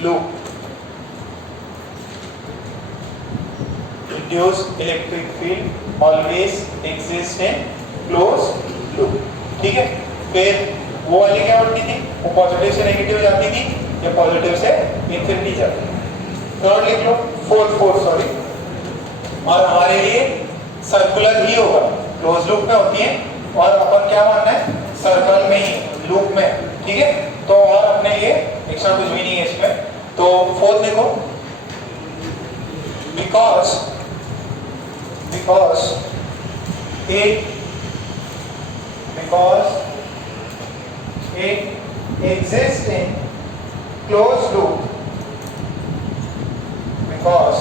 loop, induced electric field always exists in closed loop। ठीक है, फिर वो वाली क्या होती थी? वो पॉजिटिव से नेगेटिव जाती थी या पॉजिटिव से इंफिनिटी जाती थी। थर्ड लिख लो, फोर्थ सॉरी, और हमारे लिए सर्कुलर ही होगा, क्लोज लूप में होती है और अपन क्या मानना है? सर्कल में ही, लूप में। ठीक है, तो और अपने लिए एक्स्ट्रा कुछ भी नहीं है इसमें। तो फोर्थ देखो, because it exists in closed loop, because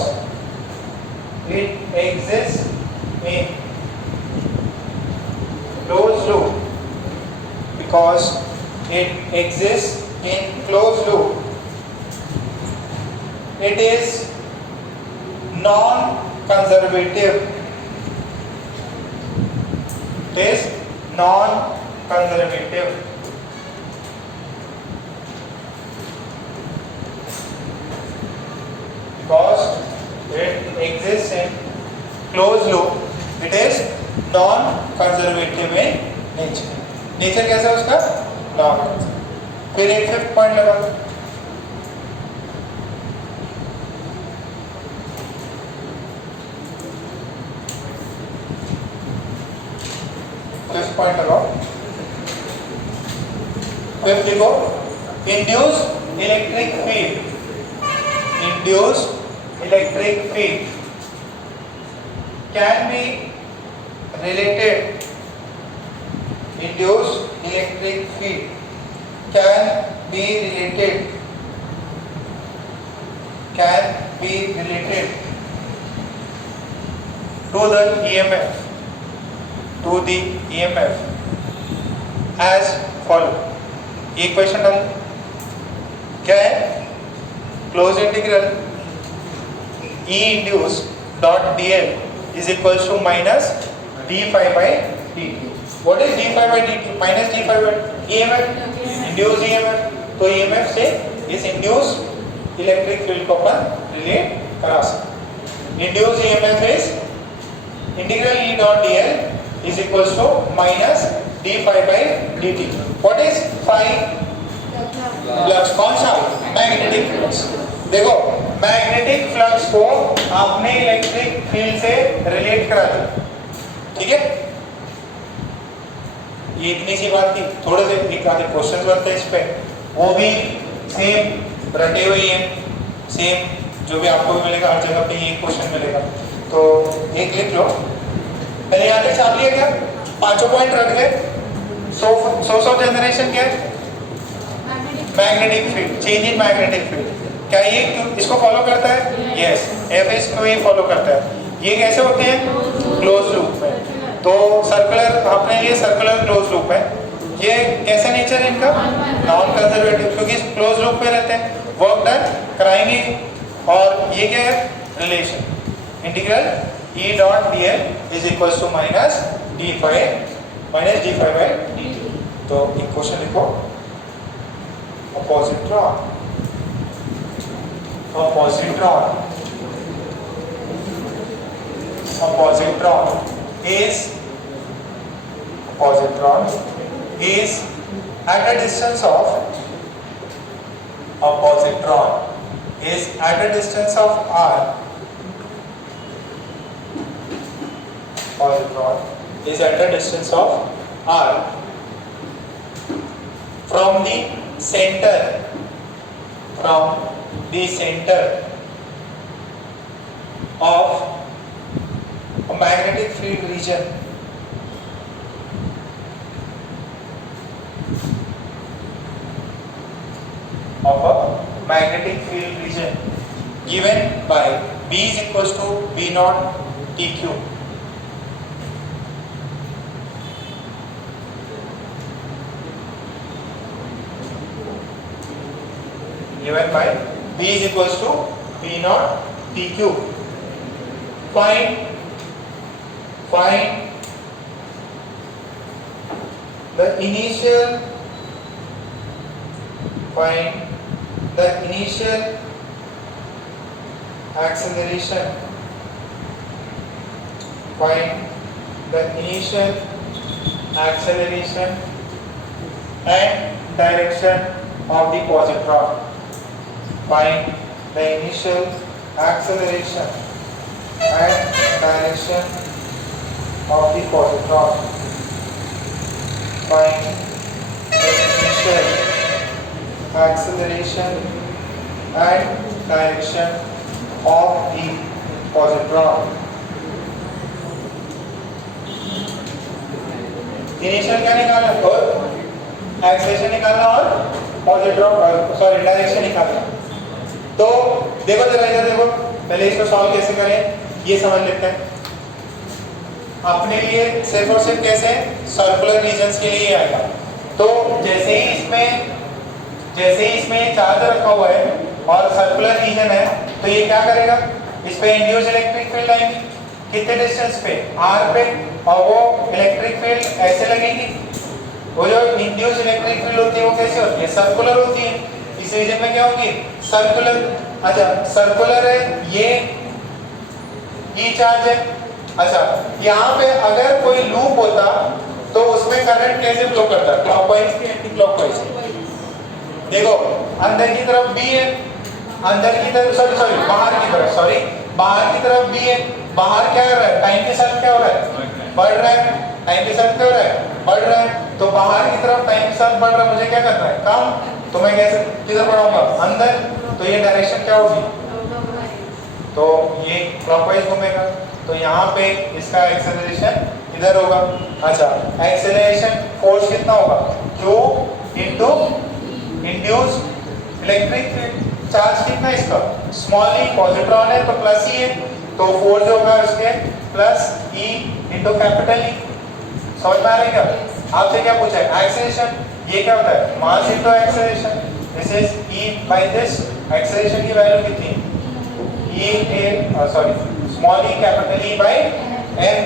it exists in closed loop, it is non-conservative, because it exists in closed loop, it is non-conservative in nature। Nature कैसा है उसका? नॉन। फिर एक फिफ्थ पॉइंट लगा, पॉइंट लगाओ। फिफ्थ लिखो, induce electric field can be related, to the EMF as follow। ये क्वेश्चन डाल क्या है? Close integral E induced dot dl is equals to minus d phi by dt। What is d phi by dt? Minus d phi by EMF, induced EMF। तो EMF से इस induced electric field को अपन रिलेट करा सकते। Induced EMF is integral E dot dl is equals to minus d phi by dt। What is phi? Flux कौन सा? Magnetic flux. देखो मैग्नेटिक फ्लक्स को आपने इलेक्ट्रिक फील्ड से रिलेट करा दिया, ठीक है। ये इतनी सी बात थी। थोड़े से एक आधे क्वेश्चंस बनते हैं इस पे, वो भी सेम रटे हुए हैं, सेम जो भी आपको मिलेगा हर जगह पे ये क्वेश्चन मिलेगा। तो एक लिख लो, पहले यहाँ तक छाप लिया क्या? पांचों पॉइंट रख गए। सोर्स ऑफ जनरेशन क्या है? Magnetic field, change in magnetic field. क्या ये इसको फॉलो करता है? यस, एफ इसको ही फॉलो करता है। ये कैसे होते हैं? क्लोज लूप में। तो सर्कुलर, आपने ये सर्कुलर क्लोज लूप है। ये कैसा नेचर है इनका? नॉन कंजर्वेटिव, क्योंकि क्लोज लूप में रहते हैं, वर्क डन कराएंगे। और ये क्या है? Relation integral E dot dl is equal to minus d by dt। तो एक क्वेश्चन लिखो, a positron is at a distance of r. Positron is at a distance of r from the center of a magnetic field region given by B is equals to B naught TQ. Given by B is equals to B naught TQ. Find the initial acceleration. Find the initial acceleration and direction of the positron. Find the initial acceleration and direction of the positron. Find the initial acceleration and direction of the positron. Initial क्या निकालना और एक्सेलरेशन निकालना और पॉजिट्रॉन सॉरी डायरेक्शन निकालना। तो देखो जरा इधर देखो, पहले इसको सॉल्व कैसे करें ये समझ लेते हैं। अपने लिए सिर्फ और सिर्फ कैसे सर्कुलर रीजन्स के लिए आएगा। तो जैसे ही इसमें चार्ज रखा हुआ है और सर्कुलर रीजन है, तो ये क्या करेगा? इस पे इंड्यूस इलेक्ट्रिक फील्ड आएगी। कितने डिस्टेंस पे? r पे। और वो इलेक्ट्रिक फील्ड ऐसे लगेगी। वो जो इंड्यूस इलेक्ट्रिक फील्ड होती है वो कैसे होती है? सर्कुलर होती है। इस रीजन में क्या होगी? सर्कुलर। अच्छा, सर्कुलर है, ये चार्ज है। अच्छा, यहाँ पे अगर कोई लूप होता तो उसमें करंट कैसे फ्लो करता? क्लॉकवाइज की एंटी क्लॉकवाइज? देखो अंदर की तरफ B है, अंदर की तरफ बाहर की तरफ B है। बाहर क्या कर रहा है? टाइम के साथ क्या हो रहा है? बढ़ रहा है। टाइम के साथ क्या हो रहा है? बढ़ रहा है। तो बाहर की तरफ टाइम के साथ बढ़ रहा है, मुझे क्या करना है? कम। तो मैं कैसे किधर बढ़ाऊंगा? अंदर। तो ये डायरेक्शन क्या होगी? तो ये क्लॉकवाइज घूमेगा। तो यहाँ पे इसका एक्सेलरेशन इधर होगा। अच्छा, एक्सेलरेशन फोर्स कितना होगा? Q into induce electric field. Charge कितना इसका? स्मॉल e, पॉजिट्रॉन है तो प्लस ई है, तो फोर्स जो होगा उसके plus E into capital E. समझ में आ रहा है क्या? आपसे क्या पूछा है? एक्सेलरेशन। ये क्या होता है? Mass into acceleration. This is E by this. Acceleration की वैल्यू कितनी? E A sorry small E capital E by M.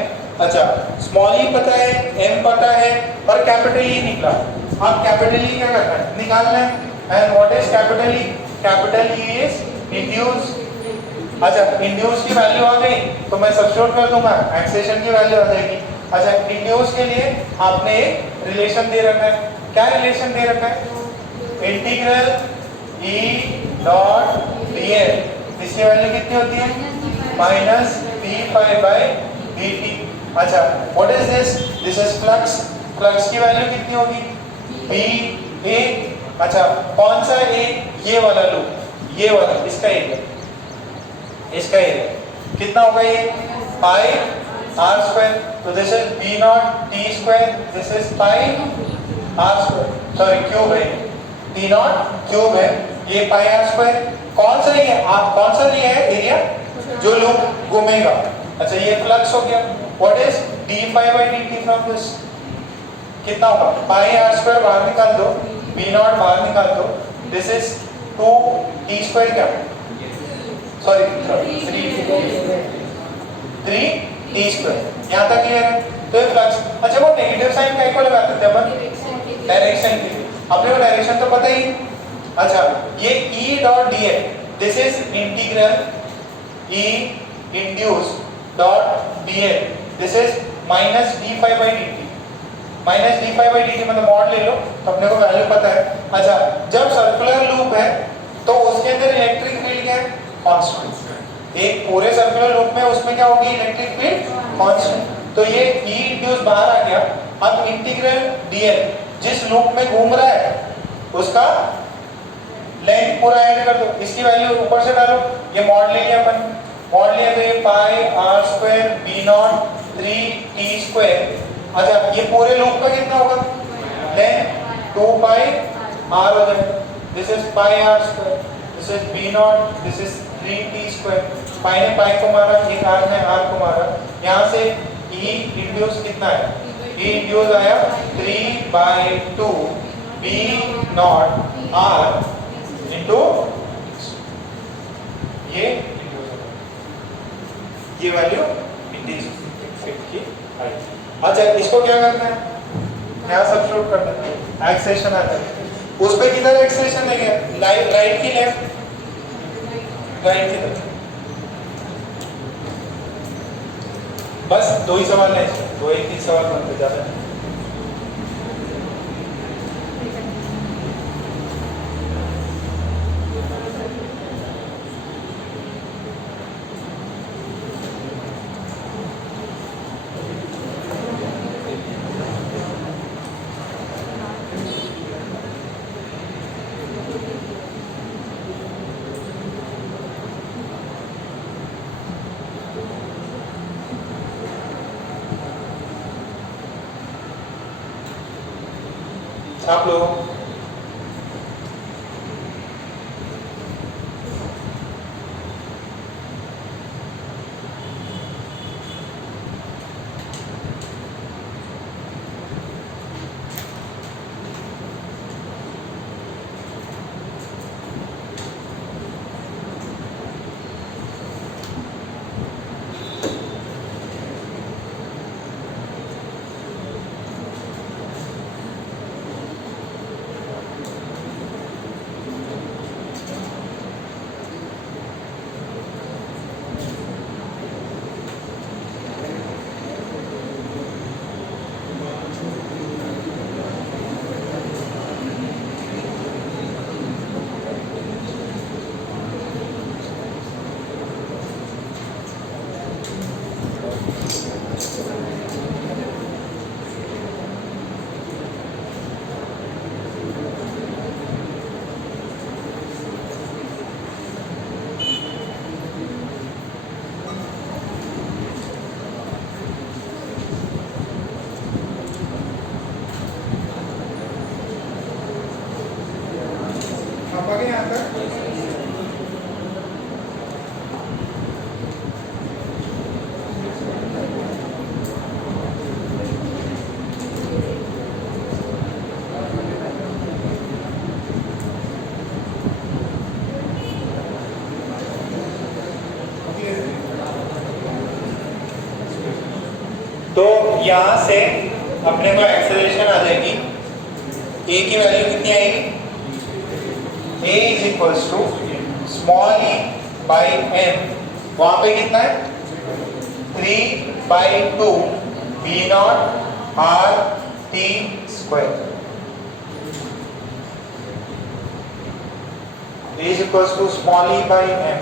अच्छा, स्मॉल ई पता है, एम पता है और कैपिटल ई निकला। अब कैपिटल ई क्या करना है? निकालना है। And what is capital E? Capital E is induce. अच्छा, इंड्यूस की वैल्यू आ गई तो मैं सब्स्टिट्यूट कर दूंगा, एक्सेलरेशन की वैल्यू आ जाएगी। अच्छा, इंड्यूस के लिए आपने एक रिलेशन दे रखा है। क्या रिलेशन दे रखा है? Integral E dot D L, इसकी वैल्यू कितनी होती है minus D phi by D T. अच्छा what is this, this is flux, flux की वैल्यू कितनी होगी बी ए। अच्छा कौन सा ए, ये वाला लूप, ये वाला, इसका एरिया, इसका एरिया कितना होगा ये पाई आर स्क्वायर, तो this is B nought T square, this is pi are square, sorry cube है, टी नॉट क्यूब है, ये पाई आर स्क्वायर। कौन सा ये आप कौन सा लिया है एरिया, जो लूप घूमेगा। अच्छा ये फ्लक्स हो गया, what is d phi by D t from this, कितना होगा पाई आर स्क्वायर, बाहर निकाल दो, बी नॉट बाहर निकाल दो, दिस इज 2 टी स्क्वायर, क्या सॉरी 3 टी स्क्वायर, यहाँ तक क्लियर है। तो ये फ्लक्स, अच्छा वो नेगेटिव साइन कहीं को लगाते थे अपन, डायरेक्शन के लिए, अपने को डायरेक्शन तो पता ही। अच्छा ये E dot D l, this is integral E induce dot D l, this is minus D phi by D t, minus D phi by D t मतलब मॉड ले लो तो अपने को वैल्यू पता है। अच्छा जब सर्कुलर लूप है तो उसके अंदर इलेक्ट्रिक फील्ड क्या है कांस्टेंट, एक पूरे सर्कुलर लूप में उसमें क्या होगी इलेक्ट्रिक फील्ड कांस्टेंट, तो ये E इंड्यूस बाहर आ गया। अब इंटीग्रल डीएल जिस लूप में घूम रहा है उसका लेंथ पूरा ऐड कर दो, इसकी वैल्यू ऊपर से डालो, ये मॉड ले लिया अपन, मॉड लिया तो ये pi are square B naught 3 T square. अच्छा ये पूरे लूप का कितना होगा लेंथ 2 पाई आर हो जाएगा, this is pi are square, this is B naught, this is 3 T square, pi ने पाई को मारा, एक आर ने आर को मारा, यहाँ से E इंड्यूस कितना है, E इंड्यूस आया 3/2 बी नॉट आर इंटू ये वैल्यू की आई। अच्छा इसको क्या करना है, यहाँ सब्स्टिट्यूट कर देना है, एक्सेशन आता है, उस पे किधर एक्सेशन है क्या, राइट की लेफ्ट, राइट की लेफ्ट, बस 2 ही सवाल है, 2 एक ही सवाल बनते जाते हैं। आप लोग तो यहाँ से अपने को एक्सेलरेशन आ जाएगी, ए की वैल्यू कितनी आएगी, a is equals to small e by m, वहाँ पे कितना है 3/2 b नॉट r t square. is equals to small e by m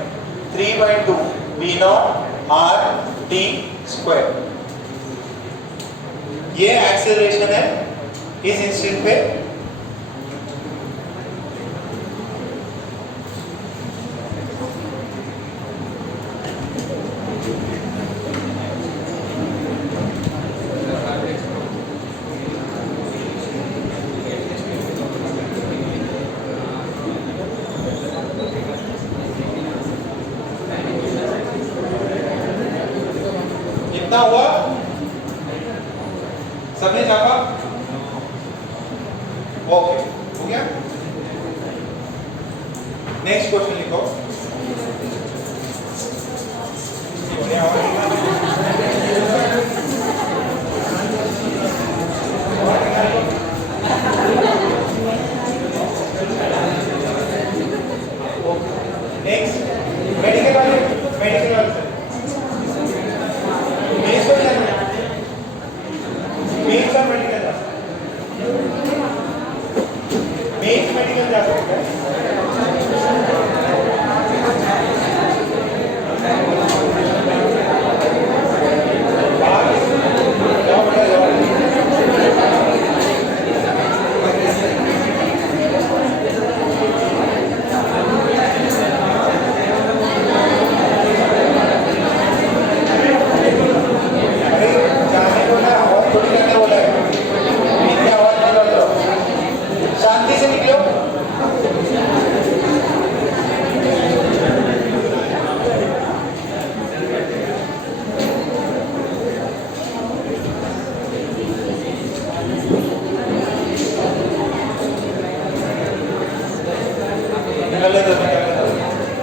3/2 v naught r t square। ये एक्सेलरेशन है इस इंस्टेंट पे। कितना हुआ सबने छापा? ओके हो गया। नेक्स्ट क्वेश्चन लिखो। नेक्स्ट मेडिकल वाले से मेडिकल जा सकता है।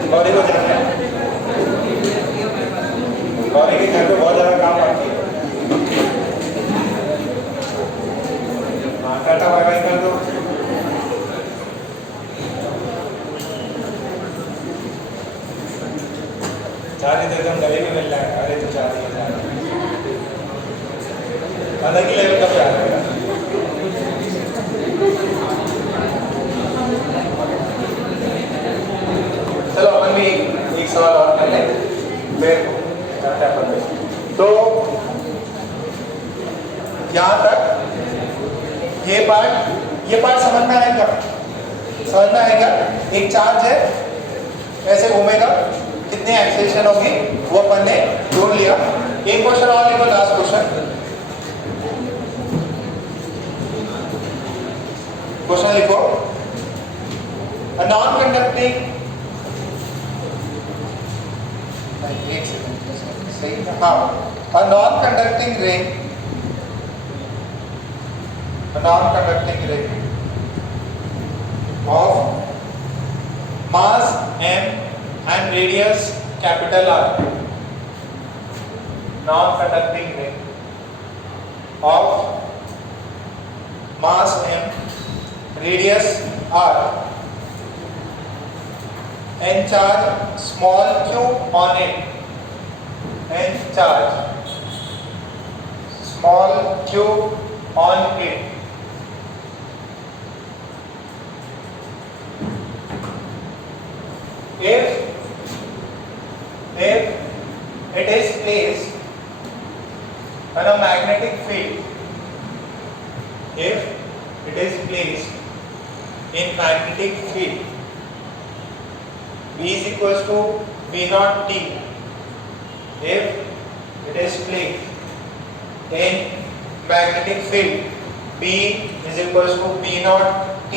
गौरी को जाना है, गौरी के घर पे बहुत ज़्यादा काम बाकी है। हाँ टाटा बाय बाय कर दो। चार्ज तो एकदम गले में मिल रहा है। अरे तो चार्ज अलग ही लेवल का प्यार है। चलो अपन भी एक सवाल और कर लें फिर चलते हैं। तो यहाँ तक ये पार्ट समझ में आएगा? समझ में आएगा। एक चार्ज है ऐसे घूमेगा, कितने एक्सेलेरेशन होगी वो अपन ने ढूंढ लिया। एक क्वेश्चन और लिखो, लास्ट क्वेश्चन लिखो। अ नॉन कंडक्टिंग, एक सेकंड सही है, हाँ। A non-conducting ring, a non-conducting ring of mass m and radius capital R, non-conducting ring of mass m, radius R, and charge small q on it, and charge small q on it, if it is placed on a magnetic field, if it is placed in magnetic field, B is equals to V naught T, if it is placed in magnetic field, B is equals to B naught T,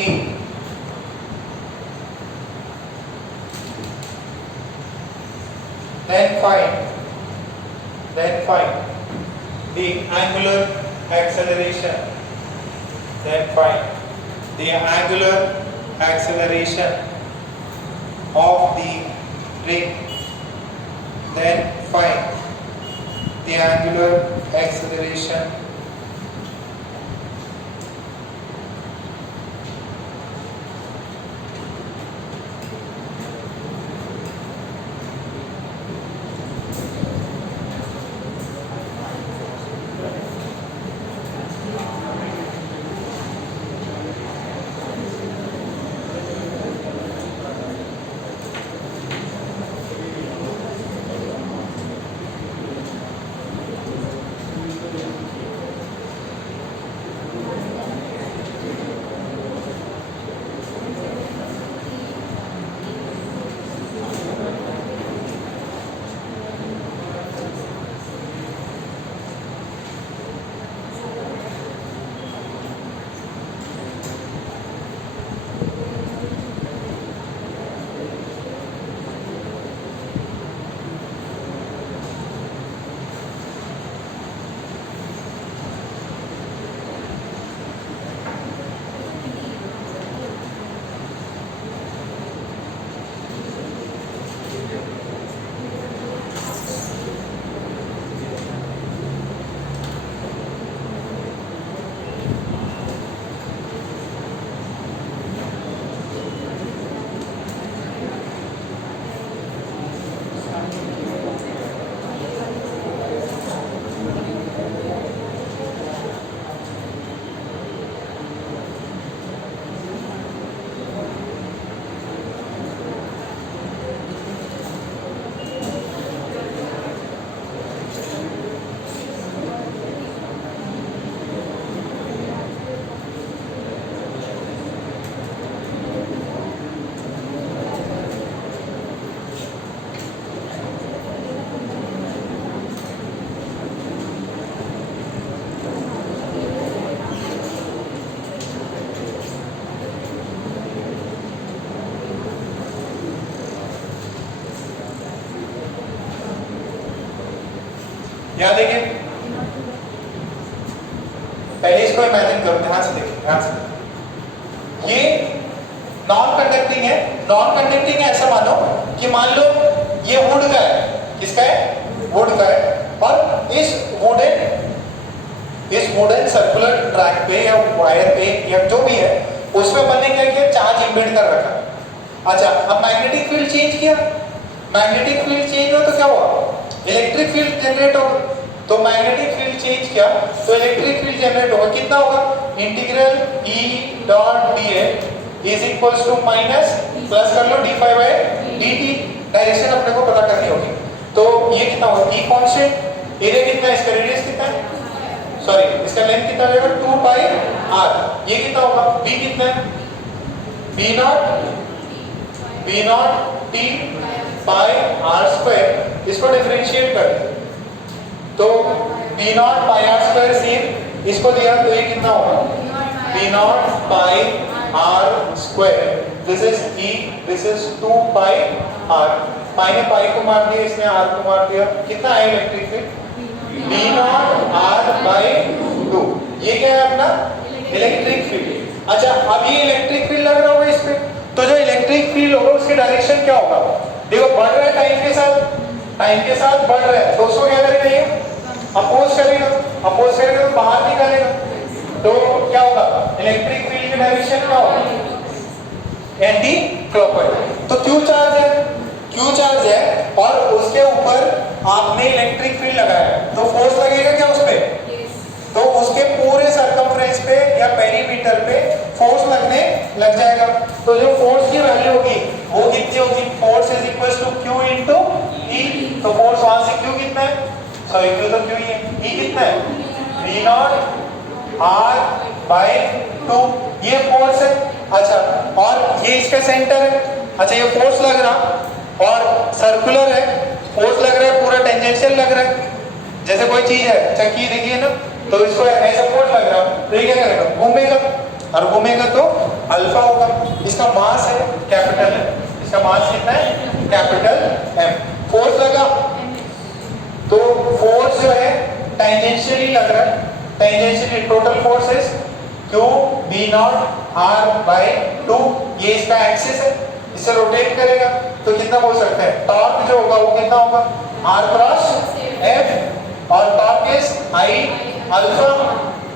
then find the angular acceleration, then find the angular acceleration of the ring, then find the angular acceleration यहाँ देखिए, पहले इसको इमेजिन करो, ध्यान से देखिए, ध्यान से। ये नॉन कंडक्टिंग है, नॉन कंडक्टिंग है ऐसा मानो कि मान लो ये वुड का है, किसका है? वुड का है, और इस वुडन सर्कुलर ट्रैक पे या वायर पे या जो भी है उसमें अपन ने क्या किया, चार्ज इम्बेड कर रखा। अच्छा, अब मैग्नेटिक फील्ड चेंज किया, मैग्नेटिक फील्ड चेंज हुआ तो क्या हुआ? इलेक्ट्रिक फील्ड जनरेट होगा। तो मैग्नेटिक फील्ड चेंज किया तो इलेक्ट्रिक फील्ड जनरेट होगा, कितना होगा? Integral E dot dl is equals to minus plus कर लो d∅dt, डायरेक्शन अपने को पता करनी होगी। तो ये कितना होगा? E कांस्टेंट, एरिया कितना है, इसका रेडियस कितना है, सॉरी इसका लेंथ कितना रहेगा? 2πr। ये कितना होगा? b कितना है? b not t pi r square. इसको डिफरेंशिएट कर तो b not pi r square same इसको दिया तो ये कितना होगा? b not pi r square. This is e, this is 2πr। पाई ने पाई को मार दिया, इसने r को मार दिया, कितना है इलेक्ट्रिक फील्ड? b नॉट r बाई 2। ये क्या है अपना? Electric field. अच्छा, अब ये इलेक्ट्रिक फील्ड लग रहा होगा इस पे, तो जो इलेक्ट्रिक फील्ड होगा उसकी डायरेक्शन क्या होगा? देखो बढ़ रहा है टाइम के साथ, टाइम के साथ बढ़ रहा है, तो उसको क्या करेगा? ये अपोज करेगा, अपोज करेगा तो बाहर निकालेगा, तो क्या होगा? इलेक्ट्रिक फील्ड की डायरेक्शन क्या होगा? Anti clockwise. तो क्यू चार्ज है, क्यू चार्ज है और उसके ऊपर आपने इलेक्ट्रिक फील्ड लगाया है, तो फोर्स लगेगा क्या उस पे? तो उसके पूरे सर्कमफ्रेंस पे या पेरीमीटर पे फोर्स लगने लग जाएगा। तो जो फोर्स की वैल्यू होगी वो कितनी होगी? Force is equal to Q into E. तो फोर्स वहां से क्यू कितना है, सॉरी क्यू तो क्यू ही है, ई कितना है? v नॉट r बाई 2, ये फोर्स है। अच्छा, और ये इसका सेंटर है। अच्छा, ये फोर्स लग रहा और सर्कुलर है, फोर्स लग रहा है, पूरा टेंजेंशियल लग रहा है। जैसे कोई चीज है, चक्की देखिए ना, तो इसको ऐसा फोर्स लग रहा तो ये क्या करेगा? घूमेगा, और घूमेगा तो अल्फा होगा। इसका मास है कैपिटल है, इसका मास कितना है? Capital M। फोर्स लगा तो फोर्स जो है टेंजेंशियली लग रहा है, tangentially total force is Q b नॉट r बाई 2। ये इसका एक्सिस है, इसे रोटेट करेगा तो कितना बोल सकते हैं? टॉर्क जो होगा वो कितना होगा? r क्रॉस f, और torque is I alpha.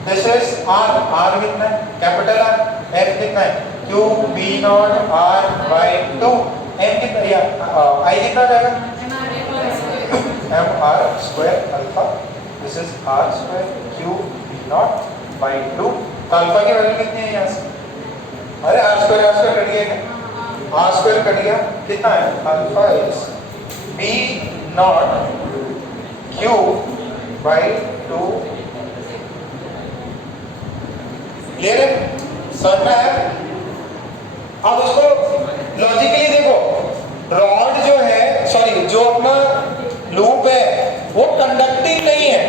This is r कितना है? Capital R। f कितना है? Q b नॉट r बाई 2। m कितना या I कितना जाएगा? m r square alpha. This is r square Q b not by 2। तो अल्फा की वैल्यू कितनी है यहाँ से? अरे r स्क्वायर कट गया क्या? r स्क्वायर कट गया, कितना है? Alpha is b not q by 2। Clear है? समझ में आया? अब उसको लॉजिकली देखो, रॉड जो है, सॉरी जो अपना लूप है वो कंडक्टिंग नहीं है।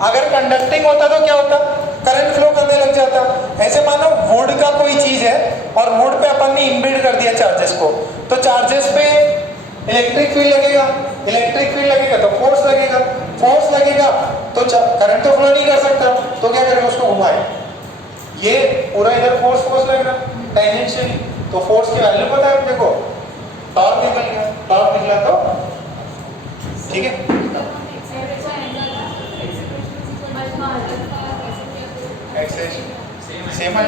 अगर कंडक्टिंग होता तो क्या होता? करंट फ्लो करने लग जाता। ऐसे मानो वुड का कोई चीज है और वुड पे अपन ने इम्बेड कर दिया चार्जेस को, तो चार्जेस पे इलेक्ट्रिक फील्ड लगेगा, इलेक्ट्रिक फील्ड लगेगा तो फोर्स लगेगा, फोर्स लगेगा तो करंट तो फ्लो नहीं कर सकता, तो क्या करेगा? उसको घुमाए। ये पूरा इधर फोर्स लग रहा टेंजेंशियली, तो फोर्स की वैल्यू पता है देखो, टॉर्क निकल गया, टॉर्क निकला तो ठीक है। एक्सेस सेम है।